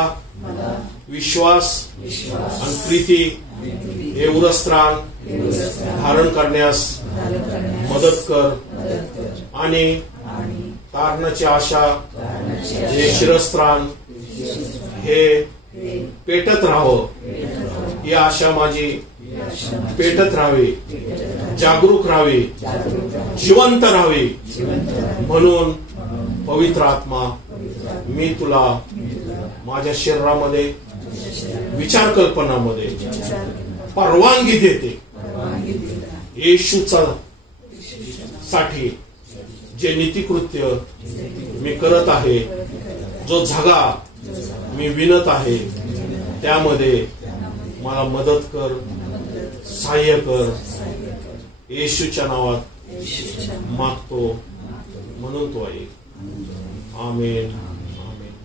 विश्वास आणि प्रीती हे उरस्त्राण धारण करण्यास मदत कर आणि तारणाची आशा हे शिरस्त्राण हे पेटत राहावं. ही आशा माझी पेटत राहावी, जागरूक राहावी, जिवंत राहावी. म्हणून पवित्र आत्मा मी तुला माझ्या शरीरामध्ये, विचार कल्पनामध्ये परवानगी देते. येशूचा साठी जे नीतिकृत्य मी करत आहे, जो धागा मी विणत आहे, त्यामध्ये मला मदत कर, सहाय्य कर. येशूच्या नावात मागतो म्हणून तो आहे. Amen. Amen.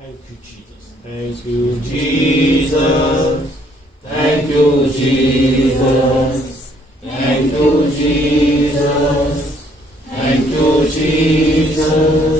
Thank you Jesus. Thank you Jesus. Thank you Jesus. Thank you Jesus. Thank you Jesus.